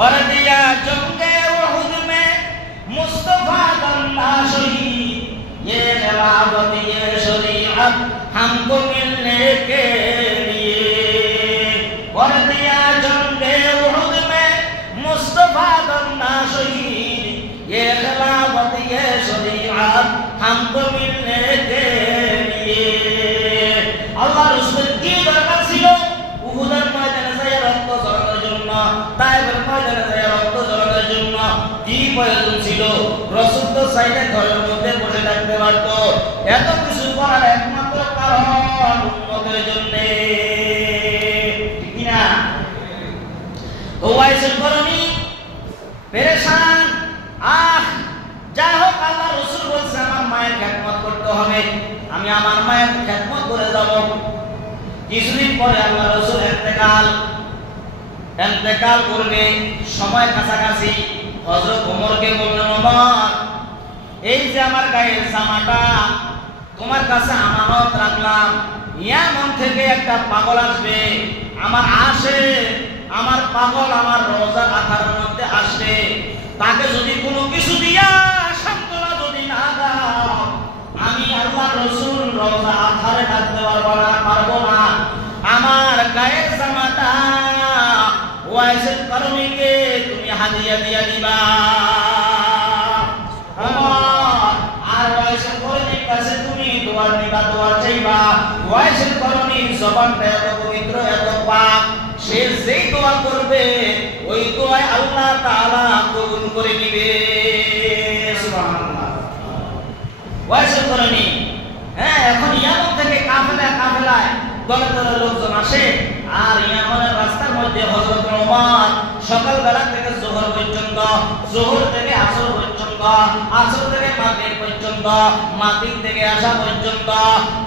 और दिया जंगे उहुद में मुस्तफा बंदा शहीद ये खिलाफत ये शरीयत हमको मिलने के लिए और दिया जंगे उहुद में मुस्तफा बंदा शहीद ये खिलाफत ये शरीयत हमको मिलने के लिए अल्लाह रसूल की दरकार ছিল উহুদের ময়দানে যায় রক্ত ঝরানোর জন্য তায়েফের ময়দানে যায় রক্ত ঝরানোর জন্য কি প্রয়োজন ছিল রাসূল তো সাইডে ঘরের মধ্যে বসে থাকতে পারত এত কিছু করার একমাত্র কারণ উম্মতের জন্য ঠিক না ওয়াইসুল করনি পেরেশান যাই হোক আল্লাহ রাসূল বলছে আমার মায়ের খেদমত করতে হবে আমি আমার মায়ের খেদমত করে যাব কিছুদিন পরে আল্লাহ রাসূল ইন্তেকাল করবে সময় কাছাকাছি হযরত ওমরকে বললেন ওমর এই যে আমার গায়ের জামাটা তোমার কাছে আমানত রাখলাম ইয়ামন থেকে একটা পাগল আসবে আমার আমার পাগল আমার রওজার আথারের মধ্যে আসবে তাকে যদি কোনো কিছু দিয়া সান্ত্বনা যদি না দাও আমি আল্লাহ রাসূল রওজা আথারে থাকতে পারবো না আমার গায়ের জামাটা ওয়াইসের করণীকে তুমি হাদিয়া দিয়া দিবা আর ওয়াইসের করণীর কাছে তুমি দোয়া নিবা দোয়া চাইবা ওয়াইসের করণীর জবানটা এত পবিত্র এত পাক সে যেই দোয়া করবে ওই দোয়ায় আল্লাহ তাআলা কবুল করে নিবে সুবহানাল্লাহ ওয়াইসের করণী এখন ইয়ামন থেকে কাফেলায় দলে দলে লোকজন আসে আর ইয়ামনের রাস্তার মধ্যে হযরত ওমর সকালবেলা থেকে যোহর পর্যন্ত যোহর থেকে আসর পর্যন্ত আসর থেকে মাগরিব পর্যন্ত মাগরিব থেকে আশা পর্যন্ত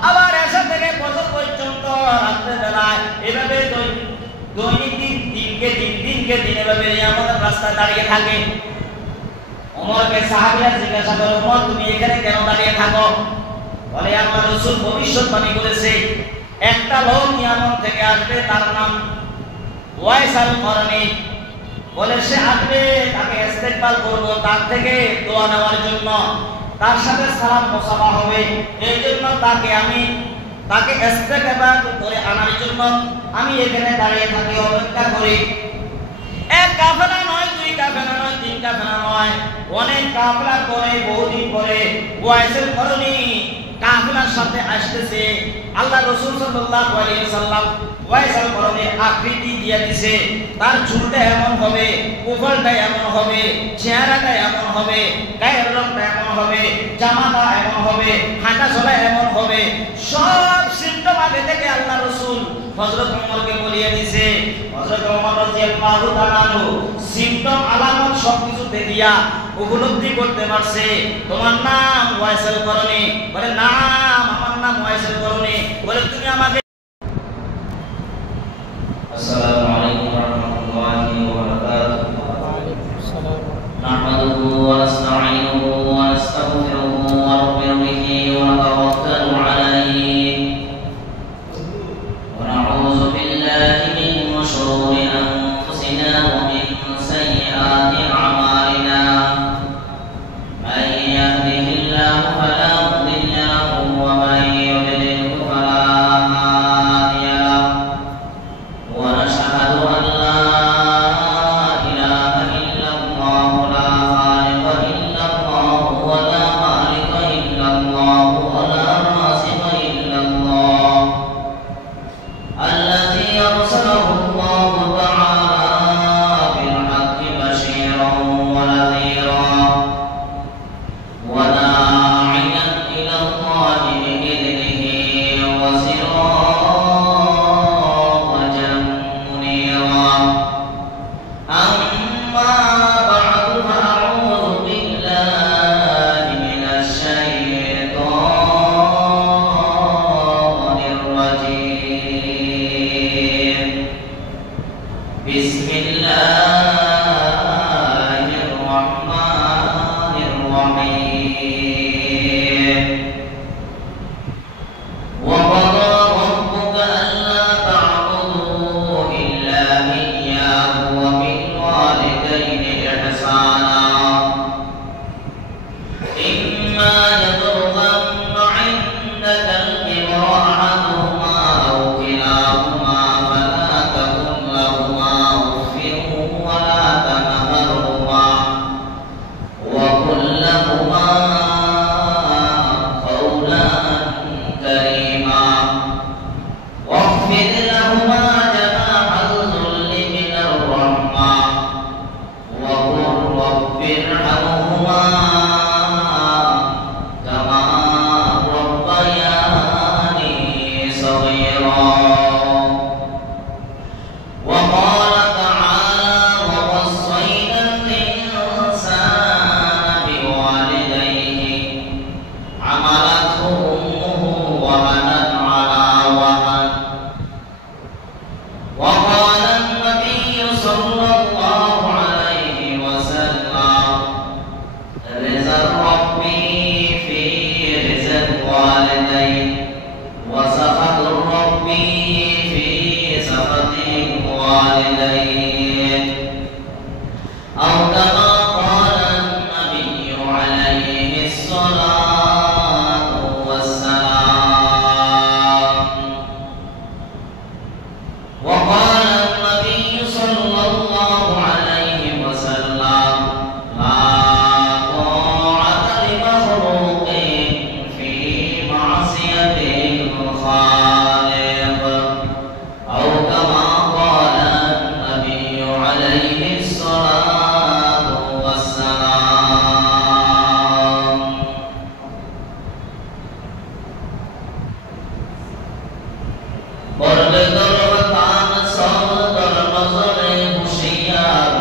আবার আশা থেকে ফজর পর্যন্ত রাতের বেলায় এভাবে দৈনিক দিনকে দিন এভাবে ইয়ামনের রাস্তায় দাঁড়িয়ে থাকে ওমরকে সাহাবীরা জিজ্ঞাসা করে ওমর তুমি এখানে কেন দাঁড়িয়ে থাকো বলে আল্লাহ রাসূল ভবিষ্যৎবাণী করেছে একটা লোক ইয়ামন থেকে আসবে তার নাম ওয়াইসাল করনি বলে সে আসবে তাকে ইস্তেকবাল করব তার থেকে দোয়া নেওয়ার জন্য তার সাথে সালাম মুসাফা হবে এই জন্য তাকে ইস্তেকবাল করে আনার জন্য আমি এখানে দাঁড়িয়ে থাকি অপেক্ষা করি এক কাফেলা নয় দুই কাফেলা নয় তিন কাফেলা নয় অনেক কাফেলা করে বহুদিন পরে ওয়াইসেল করনি কাফেলার সাথে আসতেছে আল্লাহ রাসূল সাল্লাল্লাহু আলাইহি সাল্লাম ওয়াইসাল করণের আকৃতি দিয়ে দিয়েছে তার চুলটা এমন হবে কপালটা এমন হবে চেহারাটা এমন হবে গায়ের রংটা এমন হবে জামাটা এমন হবে হাঁটা চলা এমন হবে সব সিম্পটম আগে থেকে আল্লাহ রাসূল হযরত ওমরকে বলিয়ে দিয়েছে হযরত ওমর রাদিয়াল্লাহু তাআলা সিম্পটম আলামত সবকিছু দেখিয়া উপলব্ধি করতে পারছে তোমার নাম ওয়াইসাল করণী বলে নাম আমার নাম ওয়াইসাল করণী বলে তুমি আমাকে আসসালামু আলাইকুম ওয়া রাহমাতুল্লাহি ওয়া বারাকাতুহু ওয়া আলাইকুম আসসালাম নাহমাদুহু ওয়া নাস্তাঈনুহু ওয়া নাস্তাগফিরুহু ওয়া নু'মিনু বিহি ওয়া নাতাওয়াক্কালু আলাইহি ওয়া নাউযু বিল্লাহি মিন শুরুরি আনফুসিনা ওয়া মিন সাইয়্যাতি আ'মালিনা মান ইয়াহদিহিল্লাহু ফালা মুদিল্লা লাহু ওয়া মান yudlilhu fala hadiya lahu wa nashhadu an la ilaha illallah la khaliqa illallah wa la malika illallah wa la raziqa illallah alladhi arsalahu Allah ta'ala bil haqqi bashiran wa nadhiran wa da'iyan ila Allah bi'idhnihi wa sirajan munira amma ba'du fa'udhu billahi minash shaytanir rajim bismillahir rahmanir rahim wa qada rabbuka alla ta'budu illa iyyahu wa bil walidayni الوالدين إحسانا إما يبلغن عندك الكبر أحدهما أو كلاهما فلا تقل لهما أف ولا تنهرهما وقل لهما قولا كريما واخفض لهما جناح الذل من الرحمة وقل رب ارحمهما كما ربياني صغيرا وقال تعالى ووصينا الإنسان بوالديه حملته أمه وهنا على وهن وقال النبي صلى الله عليه وسلم رزق ربي في رزق والديه وسخط ربي في سخط والديه أو كما قال النبي عليه الصلاة والسلام وقال النبي صلى الله عليه وسلم لا طاعة لمخلوق في معصية الخالق أو كما قال النبي عليه الصلاة والسلام বরকতান সওদর নজরে হুশিয়ার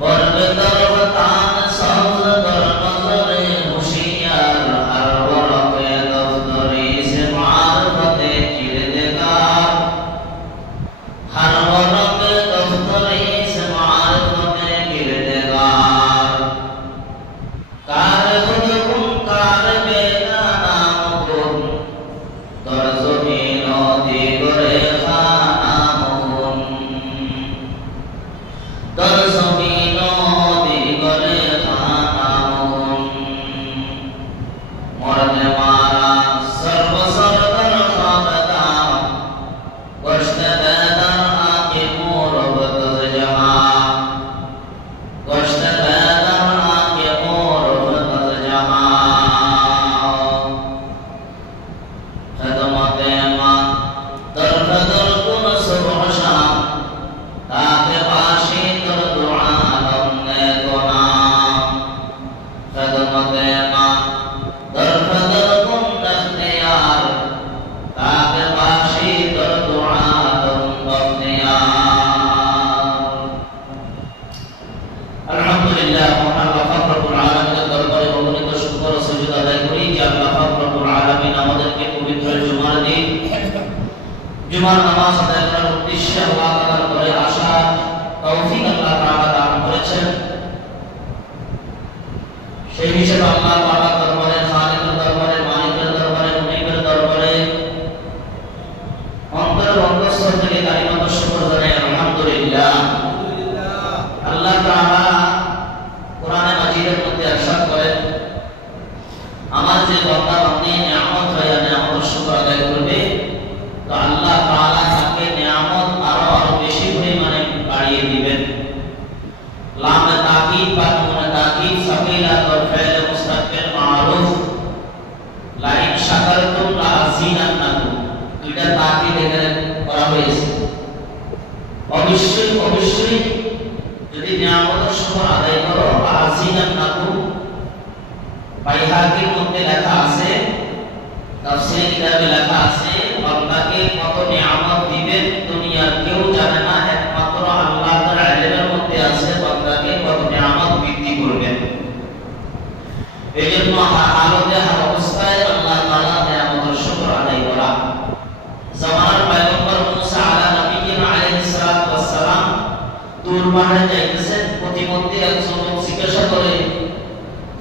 বরকতান সওদর নজরে হুশিয়ার আর বরকে দফতরে সে মারফতে কিরদেগার হর বরকে দফতরে সে মারফতে কিরদেগার কার খুদ কুন কার বেগানা কুন তর জমিন দিগরে খানা মহুন তর জমিন দিগরে খানা মহুন মরনে মারা সর্বসর্বর খাবতা কষ্টে বেদন আকে মোরবত জমা কষ্টে বেদন আকে মোরবত জমা खदमते मां तरफदर कुन सुबह शाम ताके पाशी तर दुआ हमने तो नाम खदमते मां तरफदर कुन अख्तियार ताके पाशी तर दुआ हम अख्तियार अल्हम्दुलिल्लाह मोहन पाक रब्बुल आलामीन दरबारे অগণিত শুকর ও সুজদা আদায় করি যে আল্লাহ পাক রব্বুল আলামিন আমাদেরকে পবিত্র জুমার দিন জুমার নামাজ আদায় করার উদ্দেশ্যে আল্লাহ তাআলার ঘরে আসা তৌফিক আল্লাহ তাআলা দান করেছেন। সেই হিসেবে আল্লাহ তাআলার দরবারে, খালিকের দরবারে, মালিকের দরবারে, মুনিবের দরবারে অন্তরের অন্তঃস্থল থেকে কালিমাত শুকর জানাই আলহামদুলিল্লাহ। আল্লাহ তাআলা কোরআনে মাজিদের মধ্যে ইরশাদ করেন, আমার যে বান্দা বান্দি নিয়ামত হয়ে নিয়ামতের শুকর আদায় করবে তো আল্লাহ তাআলা তাকে নিয়ামত আরো বেশি পরিমাণে বাড়িয়ে দিবেন। লাম তাকিদ বা নুন তাকিদ সাকিলা और ফাইল মুস্তাকবিল মারুফ লা ইন শাকারতুম লা আযীদান্নাকুম, দুইটা তাকিদ এখানে করা হয়েছে। অবশ্যই অবশ্যই যদি নিয়ামতের শুকর আদায় করো আযীদান্নাকুম, বাইহাকির মধ্যে লেখা আছে, তাফসীর কিতাবে লেখা আছে বান্দাকে কত নিয়ামত দিবেন দুনিয়ার কেউ জানে না, একমাত্র আল্লাহ তাআলার ইলমের মধ্যে আছে বান্দাকে কত নিয়ামত বৃদ্ধি করবেন। এজন্য হালতে হর অবস্থায় আল্লাহ তাআলা নিয়ামতের শুকর আদায় করা। জামানার পয়গম্বর মুসা আলাইহিস সালাতু ওয়াস সালাম তুর পাহাড়ে যাইতেছেন, প্রতিমধ্যে একজন লোক জিজ্ঞাসা করে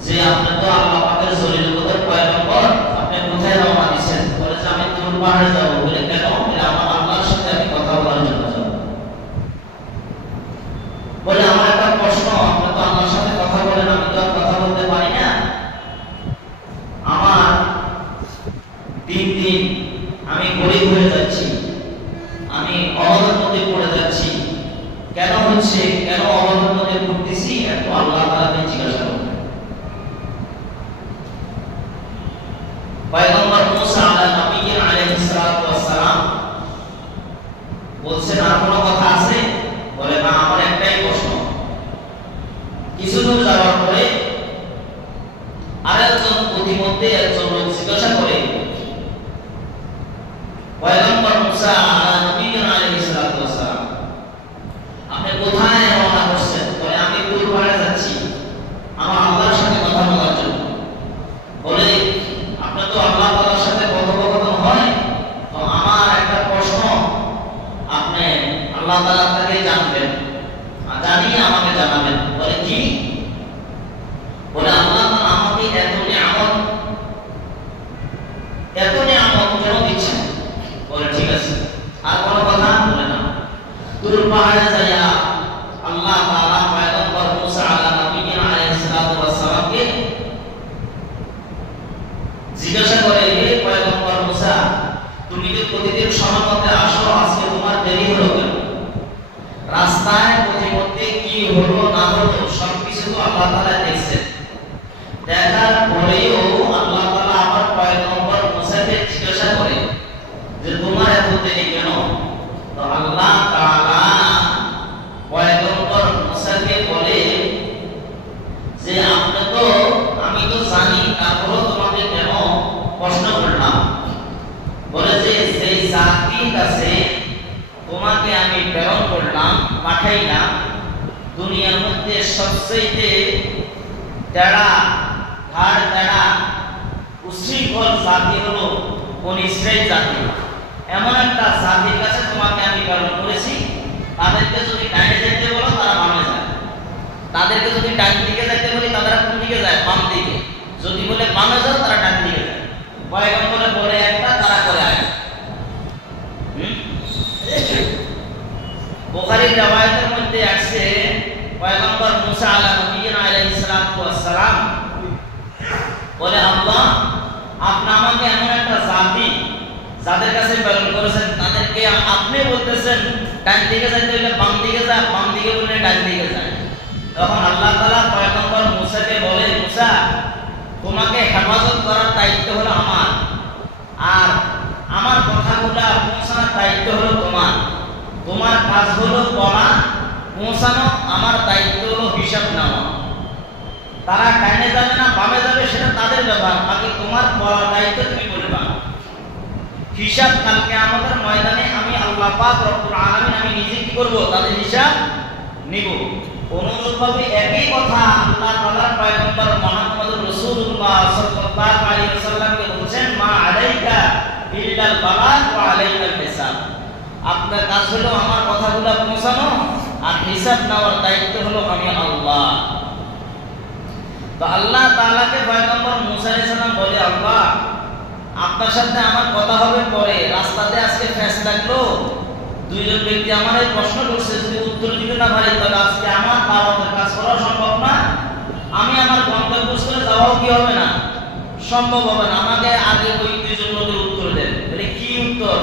যে আপনি তো আল্লাহ পাকের জলিল কদর পয়গম্বর, আপনি কোথায় রওনা দিয়েছেন? বলে যে আমি তুর পাহাড়ে যাব। বলে কেন? বলে আমার আল্লাহর সাথে আমি কথা বলার জন্য যাব। কেন হচ্ছে, কেন অবনমনে ভুগতেছি, এত আল্লাহ তাআলাকে জিজ্ঞাসা করবেন। পয়গম্বর মুসা আলাইহিস সালাতু ওয়াস সালাম বলছেন, আর কোনো কথা আছে? বলে, না, আমার একটাই প্রশ্ন। কিছু দূর যাওয়ার পরে আরেকজন প্রতিমধ্যে একজন লোক জিজ্ঞাসা করে, পয়গম্বর মুসা আলাইহিস সালাতু ওয়াস সালাম, আপনি কোথায় রওনা করছেন? বলে, আমি তুর পাহাড়ে যাচ্ছি আমার আল্লাহর সাথে কথা বলার জন্য। বলে, আপনি তো আল্লাহ তাআলার সাথে কথোপকথন হয়, তো আমার একটা প্রশ্ন, আপনি আল্লাহ তাআলা থেকে জানবেন, জানিয়ে আমাকে জানাবেন। বলে, কি? বলে, আল্লাহ তাআলা আমাকে এত নিয়ামত কেন দিচ্ছেন? বলে, ঠিক আছে, আর কোনো কথা? বলে, না। তুর পাহাড়ে যাইয়া আল্লাহ তাআলা পয়গম্বর মুসা আলাইহিস সালাতু ওয়াস সালামকে জিজ্ঞাসা করে, হে পয়গম্বর মুসা, তুমি তো প্রতিদিন সময়মতে আসো, আজকে তোমার দেরি হলো কেন? রাস্তায় প্রতিমধ্যে কি হলো না হলো সবকিছু তো আল্লাহ তাআলা দেখছেন। দেখার পরেও আল্লাহ তাআলা আমার পয়গম্বর মুসাকে জিজ্ঞাসা করে যে তোমার এত দেরি কেন? তো আল্লাহ তাআলা পয়গম্বর মুসাকে বলে যে আমি তো জানি, তারপরেও তোমাকে কেন প্রশ্ন করলাম? বলে যে সেই জাতির কাছে তোমাকে আমি প্রেরণ করলাম, পাঠাইলাম, দুনিয়ার মধ্যে সবচেয়ে তেড়া, ঘাড় তেড়া, উশৃঙ্খল জাতি হলো বনী ইসরাইল জাতি। এমন একটা জাতির কাছে তোমাকে আমি প্রেরণ করেছি, তাদেরকে যদি ডাইনে যেতে বলো তারা বামে যায়, তাদেরকে যদি ডান দিকে যেতে বলি তারা কোন দিকে যায়? বাম দিকে। যদি বলে বামে যাও তারা ডান দিকে যায়। পয়গম্বরে বলে একটা, তারা করে আরেকটা। বুখারীর riwayতের মধ্যে আছে, পয়গম্বর মুসা আলাইহিস সালাতু ওয়াস সালাম বলে, আল্লাহ, আপনি আমাকে এমন একটা জাতি যাদের কাছে প্রেরণ করেছেন, তাদেরকে আপনি বলতেছেন ডান দিকে যাইতে হলে বাম দিকে যা, বাম দিকে বললে ডান দিকে যায়। তখন আল্লাহ তাআলা পয়গম্বর মুসাকে বলে, মুসা, তোমাকে হেফাজত করার দায়িত্ব হলো আমার, আর আমার কথাগুলো পৌঁছানোর দায়িত্ব হলো তোমার। তোমার কাজ হলো বলা, পৌঁছানো, আমার দায়িত্ব হলো হিসাব নেওয়া। তারা ডাইনে যাবে না বামে যাবে সেটা তাদের ব্যাপার, বাকি তোমার বলার দায়িত্ব তুমি বলবা। হিসাব কালকে আমাদের ময়দানে আমি আল্লাহ পাক রব্বুল আলামিন আমি নিজে কি করব? তাদের হিসাব নিব। অনুরূপভাবে একই কথা আল্লাহ তাআলার পয়গম্বর মুহাম্মদুর রাসূলুল্লাহ সাল্লাল্লাহু আলাইহি ওয়াসাল্লামকে বলেছেন, মা আলাইকা ইল্লাল বালাগ ওয়া আলাইকাল হিসাব। আপনার কাজ হলো আমার কথাগুলো পৌঁছানো, আর হিসাব নেওয়ার দায়িত্ব হলো আমি আল্লাহ। তো আল্লাহ তাআলাকে পয়গম্বর মুসা আলাইহিস সালাম বলে, আল্লাহ, আপনার সাথে আমার কথা হবে পরে, রাস্তাতে আজকে ফ্যাস লাগলো, দুইজন ব্যক্তি আমার এই প্রশ্ন করছে, যদি উত্তর দিতে না পারি তাহলে আজকে আমার দাওয়াতের কাজ করা সম্ভব না, আমি আমার গন্তব্যস্থলে যাওয়াও কি হবে না, সম্ভব হবে না। আমাকে আগে ওই দুইজন লোকের উত্তর দেন। বলে, কি উত্তর?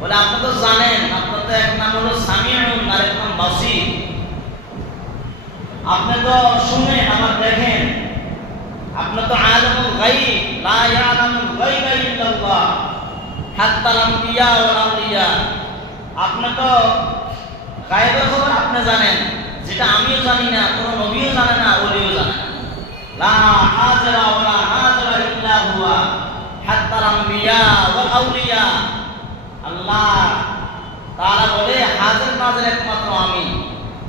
বলে, আপনি তো জানেন, আপনার তো এক নাম হলো সামিউন আর এক নাম বাসীর। আপনি তো শুনেন, আমার দেখেন, আপনি তো আলিমুল গায়ব, লা ইয়ালামুল গায়বা ইল্লাল্লাহ হাত্তাল আমবিয়া ওয়াল আউলিয়া। আপনি তো গায়বের খবর আপনি জানেন, যেটা আমিও জানি না, কোনো নবীও জানে না, ওলিও জানে না। লা হাযরা ওয়ালা নাযরা ইল্লা হুয়া হাত্তাল আমবিয়া ওয়াল আউলিয়া। আল্লাহ তাআলা বলে, হাজির নাজির একমাত্র আমি,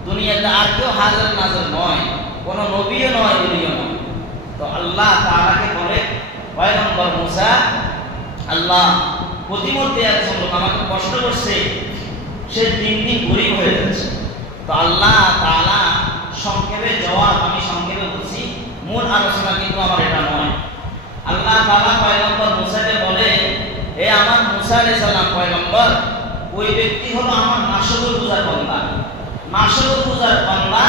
দুনিয়াতে আর কেউ হাজির নাজির নয়, কোনো নবীও নয়, ওলিও নয়। তো আল্লাহ তাআলাকে বলে, পয়গম্বর মুসা, আল্লাহ, প্রতিমধ্যে একজন লোক আমাকে কষ্ট করছে, সে দিন দিন গরীব হয়ে যাচ্ছে। তো আল্লাহ তাআলা সংক্ষেপে জবাব আমি সংক্ষেপে বলছি, মূল আলোচনা কিন্তু আমার এটা নয়। আল্লাহ তাআলা পয়গম্বর মুসাকে বলে, হে আমার মুসা আলাইহিস সালাম পয়গম্বর, ওই ব্যক্তি হলো আমার নাশকর পূজার বান্দা। নাশকর পূজার বান্দা,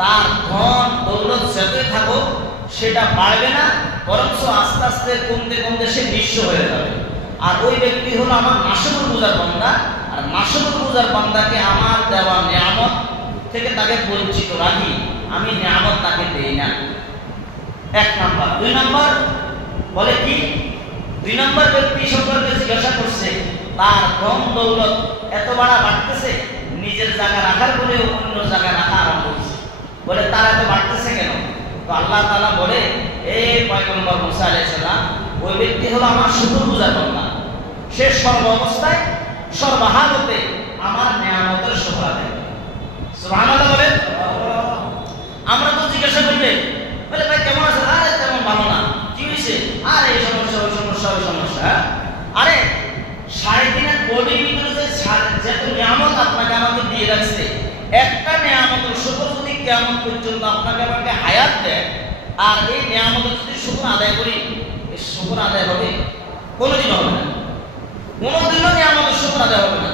তার ধন দৌলত যতই থাকুক সেটা বাড়বে না, বরঞ্চ আস্তে আস্তে কমতে কমতে সে নিঃস্ব হয়ে যাবে। আর ওই ব্যক্তি হলো আমার নাশকর পূজার বান্দা, আর নাশকর পূজার বান্দাকে আমার দেওয়া নিয়ামত থেকে তাকে বঞ্চিত রাখি, আমি নিয়ামত তাকে দেই না। 1 নাম্বার। 2 নাম্বার বলে কি, 2 নাম্বার ব্যক্তি সম্পর্কে জিজ্ঞাসা করছে, তার ধন দৌলত এত বাড়তেছে, নিজের জায়গা রাখার পরে অন্য জায়গায় রাখা আরম্ভ হয়েছে, বলে তার এত বাড়তেছে কেন? তো আল্লাহ তাআলা বলে, এই পয়গম্বর মুসা আলাইহিস সালাম, ওই ব্যক্তি হলো আমার শুকর গুজার বান্দা, সে সর্ব অবস্থায় সর্বহালতে আমার নিয়ামতের শুকর আদায় করে। সুবহানাল্লাহ বলেন। আমরা তো জিজ্ঞাসা করলে বলে, ভাই কেমন আছেন? আরে তেমন ভালো না। কি হয়েছে? আরে এই সমস্যা, ওই সমস্যা, ওই সমস্যা। আরে 3.5 বডির ভিতরে যেহেতু নিয়ামত আপনাকে আমাকে দিয়ে রাখছে, একটা নিয়ামতের শুকর যদি কিয়ামত পর্যন্ত আপনাকে আমাকে হায়াত দেয়, আর এই নিয়ামতের যদি শুকর আদায় করি, এই শুকর আদায় হবে? কোনোদিন হবে না। কোনোদিনও নিয়ামতের শুকর আদায় হবে না।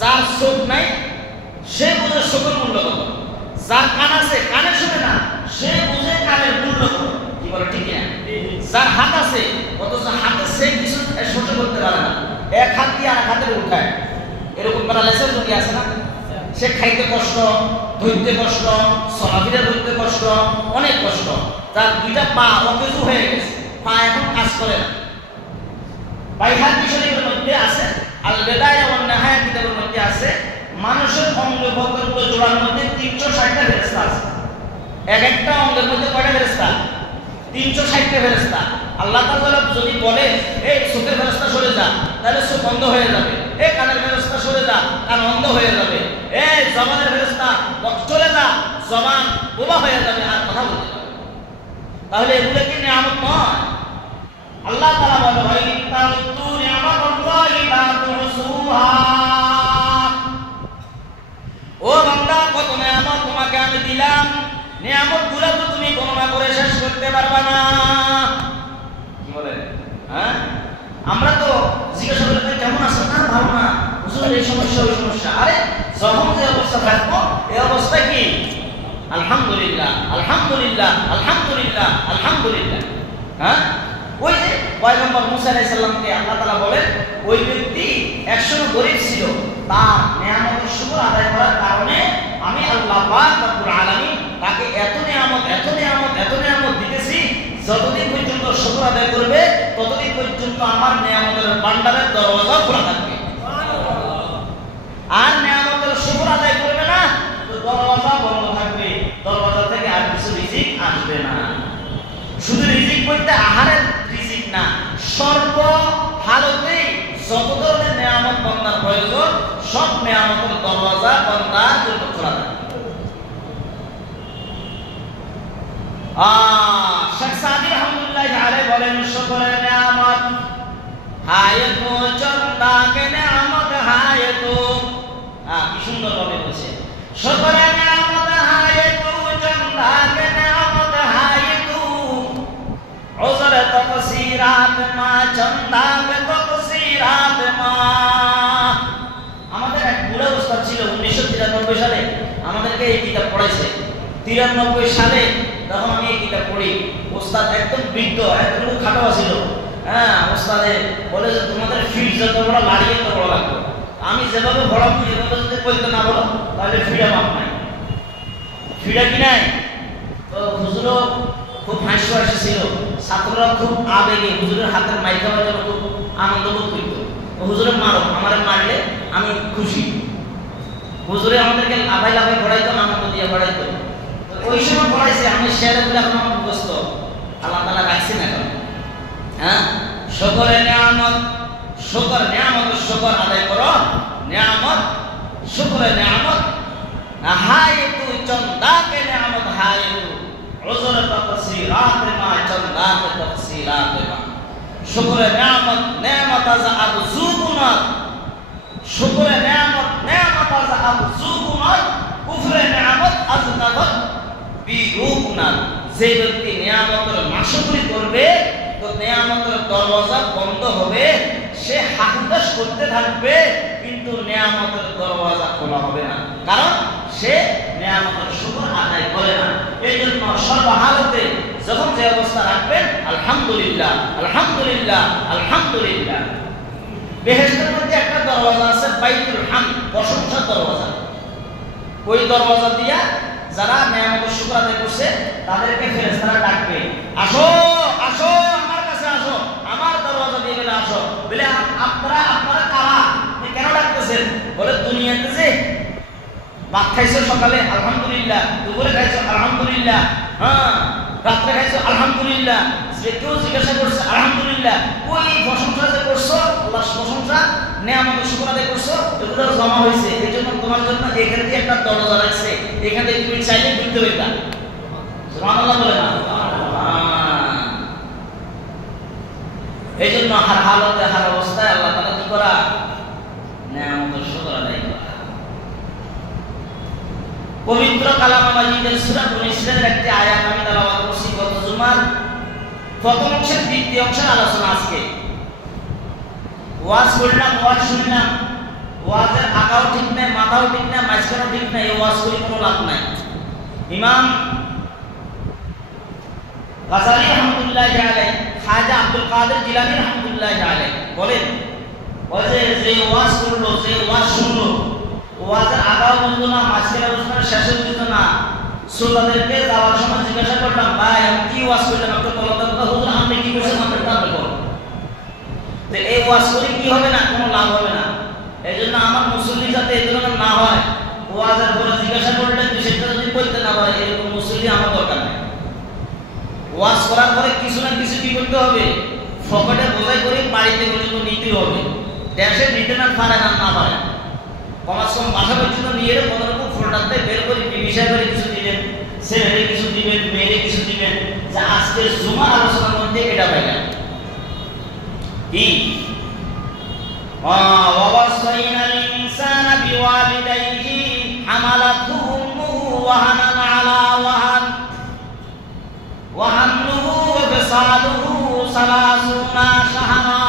যার চোখ নাই সে বুঝে চোখের মূল্য কত, যার কান আছে কানে শুনে না সে বুঝে কানের মূল্য কত। কি বলে ঠিক না? যার হাত আছে অথচ হাতে সে কিছু সহ্য করতে পারে না, এক হাত দিয়ে আর হাতের উঠায়, এরকম প্যারালাইসিস রোগী আছে না? সে খাইতে কষ্ট, ধরতে কষ্ট, চলাফেরা করতে কষ্ট, অনেক কষ্ট। তার 2টা পা অকেজু হয়ে গেছে, পা এখন কাজ করে না। বাইহাকি শরীফের মধ্যে আছে, আল বিদায়া ওয়ান নিহায়া কিতাবের মধ্যে আছে, মানুষের অঙ্গ প্রত্যঙ্গ জোড়ার মধ্যে 360টা ফেরেশতা আছে। এক একটা অঙ্গের মধ্যে কয়টা ফেরেশতা? 360টা ফেরেশতা। আল্লাহ তাআলা যদি বলে, এই চোখের ফেরেশতা সরে যা, তাহলে চোখ বন্ধ হয়ে যাবে। এই কানের ফেরেশতা সরে যা, কান বন্ধ হয়ে যাবে। এই জবানের ফেরেশতা চলে যা, জবান বোবা হয়ে যাবে, আর কথা বলতে পারবে। তাহলে এগুলো কি নিয়ামত নয়? আল্লাহ তাআলা বলে, ওয়া ইন তা'উদ্দু নি'মাতাল্লাহি লা তুহসুহা। ও বান্দা, কত নিয়ামত তোমাকে আমি দিলাম, নিয়ামতগুলো তো তুমি গণনা করে শেষ করতে পারবে না। কি বলে? হ্যাঁ, আমরা তো জিজ্ঞাসা করলে কেমন আছেন? না ভালো না, হুজুর এই সমস্যা, ওই সমস্যা। আরে যখন যে অবস্থা থাকবো, এই অবস্থা কি? আলহামদুলিল্লাহ, আলহামদুলিল্লাহ, আলহামদুলিল্লাহ, আলহামদুলিল্লাহ। হ্যাঁ, ওই যে পয়গম্বর মুসা আলাইহিস সালামকে আল্লাহ তাআলা বলেন, ওই ব্যক্তি একসময় গরীব ছিল, তার নিয়ামতের শুকর আদায় করার কারণে আমি আল্লাহ পাক রব্বুল আলামিন তাকে এত নিয়ামত, এত নিয়ামত, এত নিয়ামত দিতেছি, যতদিন পর্যন্ত শুকর আদায় করবে ততদিন পর্যন্ত আমার নিয়ামতের ভান্ডারের দরজা খোলা থাকবে। আর নিয়ামতের শুকর আদায় করবে না তো দরজা বন্ধ থাকবে, দরজা থেকে আর কিছু রিজিক আসবে না। শুধু রিজিক বলতে আহারের রিজিক না, সর্ব হালতেই যত ধরনের নিয়ামত বান্দার প্রয়োজন, সব নিয়ামতের দরজা বান্দার জন্য খোলা থাকে। শেখ সাদি রহমাতুল্লাহি আলাইহি বলেন, শুকরের নিয়ামত হায়াতু চন্দাকে নিয়ামত হায়াতু। কি সুন্দর ভাবে বলছে, শুকরের নিয়ামত হায়াতু চন্দাকে নিয়ামত হায়াতু, উযর তাকসিরাত মা চন্দাকে তাকসিরাত মা। আমাদের এক বুড়া ওস্তাদ ছিল 1993 সালে, আমাদেরকে এই কিতাব পড়াইছে। 93 সালে তখন আমি এই কিতাব পড়ি, ওস্তাদ একদম বৃদ্ধ, একদম খাটো ছিল। হ্যাঁ, ওস্তাদে বলে যে তোমাদের ফিল্ড যত বড় লাড়িয়ে তত বড় লাগবে। আমি যেভাবে পড়াবো এভাবে যদি বলতে না বলো তাহলে ফিডা মাপ নাই, ফিডা কি নাই। তো হুজুরও খুব হাসি ছিল, ছাত্ররা খুব আবেগে হুজুরের হাতের মাইর খাওয়ার জন্য খুব আনন্দ বোধ করত। হুজুরের মারো, আমার মারলে আমি খুশি। হুজুরে আমাদেরকে লাফাই লাফাই পড়াইতো, আনন্দ দিয়ে পড়াইতো। ওই সময় পড়াইছে, আমি শেয়ারে বলে এখন আমার মুখস্থ, আল্লাহ তাআলা রাখছি না এখন। হ্যাঁ, শুকরের নিয়ামত, শুকর নিয়ামত, শুকর আদায় করো। নিয়ামত, শুকরের নিয়ামত হায়াতু চন্দাকে নিয়ামত হায়াতু, উযর তাকসিরাত মা চন্দাকে তাকসিরাত মা। শুকরের নিয়ামত, নিয়ামত আজ আবযুকুনা, শুকরের নিয়ামত, নিয়ামত আজ আবযুকুনা, কুফরের নিয়ামত আজ তাবাদ বিরুকুনা। যে ব্যক্তি নিয়ামতের নাশকরি করবে তো নিয়ামতের দরজা বন্ধ হবে, সে হাহুতাশ করতে থাকবে, কিন্তু নিয়ামতের দরজা খোলা হবে না, কারণ সে নিয়ামতের শুকর আদায় করে না। এই জন্য সর্বহালতে যখন যে অবস্থা রাখবেন, আলহামদুলিল্লাহ, আলহামদুলিল্লাহ, আলহামদুলিল্লাহ। বেহেশতের মধ্যে একটা দরজা আছে, বাইতুল হামদ, প্রশংসার দরজা। ওই দরওয়াজা দিয়া যারা নিয়ামতের শুকর আদায় করছে তাদেরকে ফেরেশতারা ডাকবে, আসো আসো আমার কাছে আসো, আমার দরওয়াজা দিয়ে বলে আসো। বলে আপনারা কারা, কেন ডাকতেছেন? বলে দুনিয়াতে যে ভাত খাইছো সকালে আলহামদুলিল্লাহ, দুপুরে খাইছো আলহামদুলিল্লাহ, হ্যাঁ রাত্রে খাইছো আলহামদুলিল্লাহ, যে কেউ জিজ্ঞাসা করছে আলহামদুলিল্লাহ, ওই প্রশংসা যে করছো আল্লাহর প্রশংসা নিয়ামতের শুকর আদায় করছো এগুলো জমা হয়েছে। এই জন্য তোমার জন্য এখানে দিয়ে একটা দরজা রাখছে, এখান থেকে তুমি চাইলে ঢুকতে পারবা। সুবহানাল্লাহ বলে না? এই জন্য হার হালতে হার অবস্থায় আল্লাহ তাআলা কি করা? নিয়ামতের শুকর আদায় করা। পবিত্র কালাম মাজিদের সূরা বনিসের একটি আয়াত আমি তেলাওয়াত করছি গত জুমার প্রথম অংশের দ্বিতীয় অংশের আলোচনা আজকে। ওয়াজ করলাম, ওয়াজ শুনলাম, ওয়াজের আগাও ঠিক নাই, মাথাও ঠিক নাই, মাঝখানেও ঠিক নাই, এই ওয়াজ করে কোনো লাভ নাই। ইমাম গাজালি রহমাতুল্লাহি আলাইহি, খাজা আব্দুল কাদের জিলানী রহমাতুল্লাহি আলাইহি বলেন, যে ওয়াজ করলো, যে ওয়াজ শুনলো, ওয়াজের আগাও বুঝলো না, মাঝখানে বুঝলো না, শেষে বুঝলো না, শ্রোতাদেরকে যাওয়ার সময় জিজ্ঞাসা করলাম, ভাই আমি কি ওয়াজ করলাম, একটা বলতে হুজুর আপনি কি বলছেন, আপনারটা আপনি বলুন। তো এই ওয়াজ করে কি হবে না, কোনো লাভ হবে না। এই জন্য আমার মুসল্লি যাতে এই ধরনের না হয়, ওয়াজের পরে জিজ্ঞাসা করলে তুই সেটা যদি বলতে না পারে, এরকম মুসল্লি আমার দরকার নেই। ওয়াজ করার পরে কিছু না কিছু কি করতে হবে, ফকটে বোঝাই করে বাড়িতে পর্যন্ত নিতে হবে। দেশে নিতে না পারে না, না পারে কমাস কম বাসা পর্যন্ত নিয়ে কতটুকু ফোল্ডারতে বের করে বিষয় করে কিছু দিবেন, ছেলেরে কিছু দিবেন, মেয়েরে কিছু দিবেন, যা আজকের জুমার আলোচনার মধ্যে এটা পাইলেন কি ওয়াসাইনাল ইনসানা বিওয়ালিদাইহি হামালাতহু উম্মুহু ওয়াহানান আলা ওয়াহান ওয়া হামলুহু ওয়া ফিসালুহু 30 শাহরা।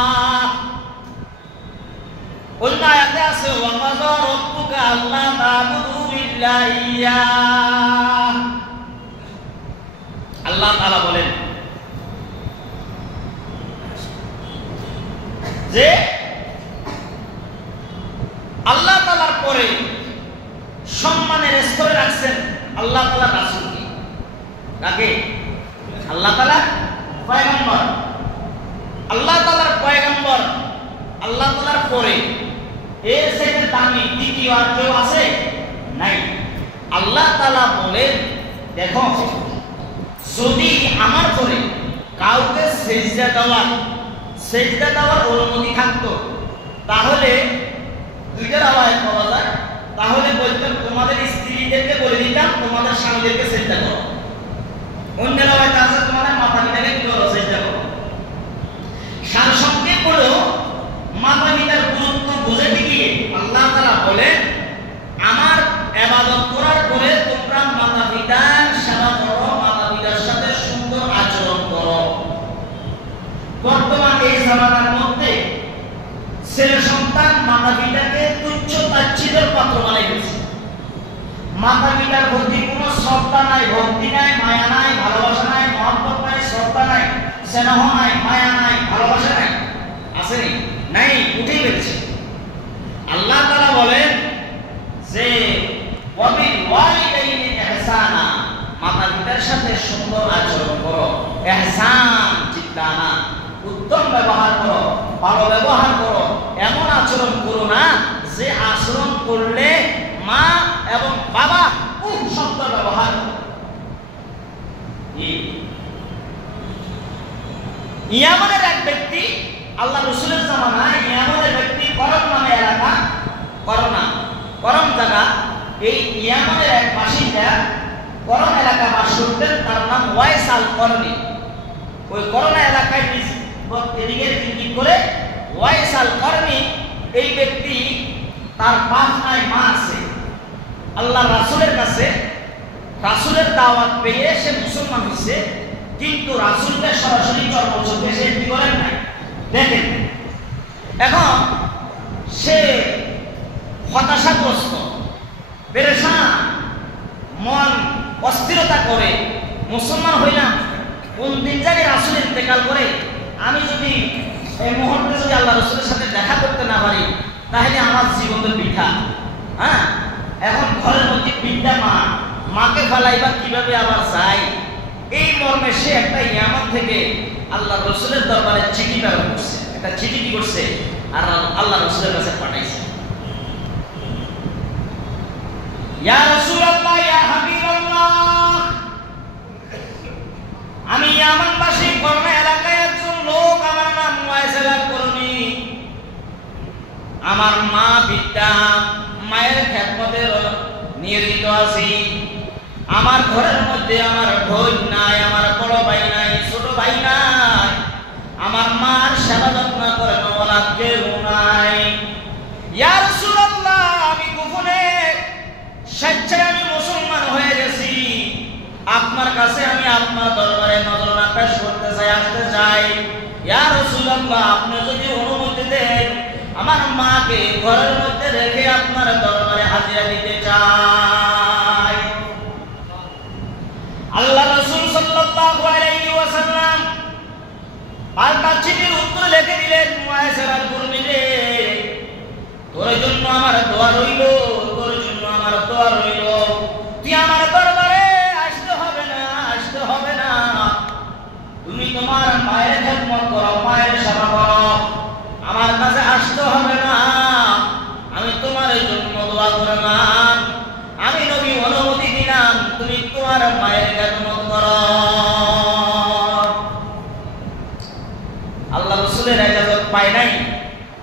অন্য আয়াতে আছে ওয়া কাযা রাব্বুকা আল্লা তা'বুদু ইল্লা ইয়্যাহ। আল্লাহ তাআলা বলেন যে আল্লাহ তাআলার পরে সম্মানের স্তরে রাখছেন আল্লাহ তাআলা রাসূলকে। কাকে? আল্লাহ তাআলা পয়গম্বর। আল্লাহ তাআলার পয়গম্বর আল্লাহ তাআলার পরে এর থেকে দামি দ্বিতীয় আর কেউ আছে? নাই। আল্লাহ তাআলা বলেন, দেখো যদি আমার পরে কাউকে সেজদা দেওয়ার অনুমতি থাকতো তাহলে দুইটার আওয়াজ পাওয়া যায়, তাহলে বলতাম তোমাদের স্ত্রীদেরকে বলে দিতাম তোমাদের স্বামীদেরকে সেজদা করো। অন্যের আওয়াজ আছে তোমাদের মাতা পিতাকে কি করো, সেজদা করো। সারসংক্ষেপ হলো মাতা পিতার গুরুত্ব বুঝাতে গিয়ে আল্লাহ তাআলা বলেন, আমার ইবাদত করার পরে তোমরা মাতা পিতার সেবা করো, মাতা পিতার সাথে সুন্দর আচরণ করো। বর্তমান এই জামানার মধ্যে ছেলে সন্তান মাতা পিতাকে তুচ্ছ তাচ্ছিল্যের পাত্র বানাই দিয়েছে। মাতা পিতার প্রতি কোনো শ্রদ্ধা নাই, ভক্তি নাই, মায়া নাই, ভালোবাসা নাই, মহব্বত নাই, শ্রদ্ধা নাই, স্নেহ নাই, মায়া নাই, ভালোবাসা নাই, আসেনি? নাই, উঠেই গেছে। আল্লাহ তাআলা বলেন যে ওয়াবিল ওয়ালিদাইনি ইহসানা, মাতা পিতার সাথে সুন্দর আচরণ করো। ইহসান জিদ্দানা, উত্তম ব্যবহার করো, ভালো ব্যবহার করো। এমন আচরণ করো না যে আচরণ করলে মা এবং বাবা শব্দ ব্যবহার করো। ইয়ামানের এক ব্যক্তি, আল্লাহ রাসূলের জামানায় ইয়ামানের ব্যক্তি করম নামে এলাকা, করম জায়গা, এই ইয়ামানের এক বাসিন্দা করম এলাকা বাস করতেন, তার নাম ওয়াইস আল করনি। ওই করোনা এলাকায় এদিকে দিক করে ওয়াইস আল করনি, এই ব্যক্তি তার বাপ নাই মা আছে। আল্লাহ রাসূলের কাছে রাসূলের দাওয়াত পেয়ে সে মুসলমান হয়েছে, কিন্তু রাসূলকে সরাসরি চর্মচোখে সে কি করেন নাই, দেখেন। এখন সে হতাশাগ্রস্ত, পেরেশান, মন অস্থিরতা করে, মুসলমান হইলাম, কোন দিন জানি রাসূল ইন্তেকাল করে, আমি যদি এই মুহূর্তে যদি আল্লাহ রাসূলের সাথে দেখা করতে না পারি তাহলে আমার জীবন তো বৃথা। হ্যাঁ, এখন ঘরের মধ্যে পিঠটা মা, মাকে ফালাইবা কিভাবে আবার চাই, এই মর্মে সে একটা ইয়ামান থেকে আল্লাহ রসুলের দরবারে চিঠি প্রেরণ করছে। একটা চিঠি কি করছে আর আল্লাহ রসুলের কাছে পাঠাইছে। ইয়া রাসূলুল্লাহ, ইয়া হাবিবাল্লাহ, আমি ইয়ামানবাসী কর্মে এলাকায় একজন লোক, আমার নাম ওয়াইসিল আল-করনী। আমার মা বিদ্যা মায়ের খেদমতে নিয়োজিত আছি। আমার ঘরের মধ্যে আমার বোন নাই, আমার বড় ভাই নাই, ছোট ভাই নাই, আমার মার সেবা যত্ন করেন ওলা কেউ নাই। ইয়া রাসূলুল্লাহ, আমি গোপনে স্বেচ্ছায় আমি মুসলমান হয়ে গেছি। আপনার কাছে আমি আপনার দরবারে নজরানা পেশ করতে চাই, আসতে চাই। ইয়া রাসূলুল্লাহ, আপনি যদি অনুমতি দেন আমার মাকে ঘরের মধ্যে রেখে আপনার দরবারে হাজিরা দিতে চাই। আল্লাহ রাসূল সাল্লাল্লাহু আলাইহি ওয়াসাল্লাম পাল্টা চিঠির উত্তর লিখে দিলেন, ওয়াইসিল আল-করনী রে, তোর জন্য আমার দোয়া রইল, তোর জন্য আমার দোয়া রইল। তুই আমার দরবারে আসতে হবে না, আসতে হবে না। তুমি তোমার মায়ের খেদমত করো, মায়ের সেবা করো, আমার কাছে আসতে হবে না। আমি তোমার জন্য দোয়া করলাম, আমি নবী অনুমতি দিলাম, তুমি তোমার মায়ের খেদমত করো। আল্লাহ রসুলের ইজাজত পায় নাই।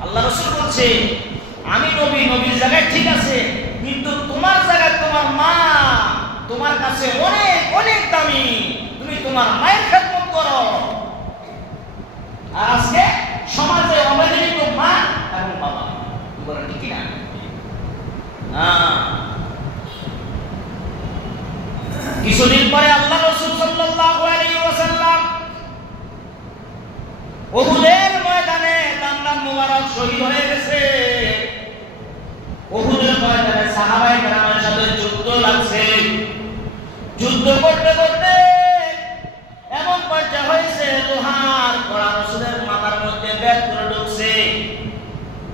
আল্লাহ রসুল বলছে, আমি নবী, নবীর জায়গায় ঠিক আছে, কিন্তু তোমার জায়গায় তোমার মা তোমার কাছে অনেক অনেক দামি, তুমি তোমার মায়ের খেদমত করো। আর আজকে সমাজে অবহেলিত মা এবং বাবা, বলেন ঠিক না? কিছুদিন পরে আল্লাহ রাসূল সাল্লাল্লাহু আলাইহি ওয়াসাল্লাম উহুদের ময়দানে দামদাম মুবারক শহীদ হয়ে গেছে। উহুদের ময়দানে সাহাবায়ে কেরামের সাথে যুদ্ধ লাগছে। যুদ্ধ করতে করতে এমন পর্যায়ে হয়েছে, লোহার কড়া রাসূলের মাথার মধ্যে ব্যাগ করে ঢুকছে।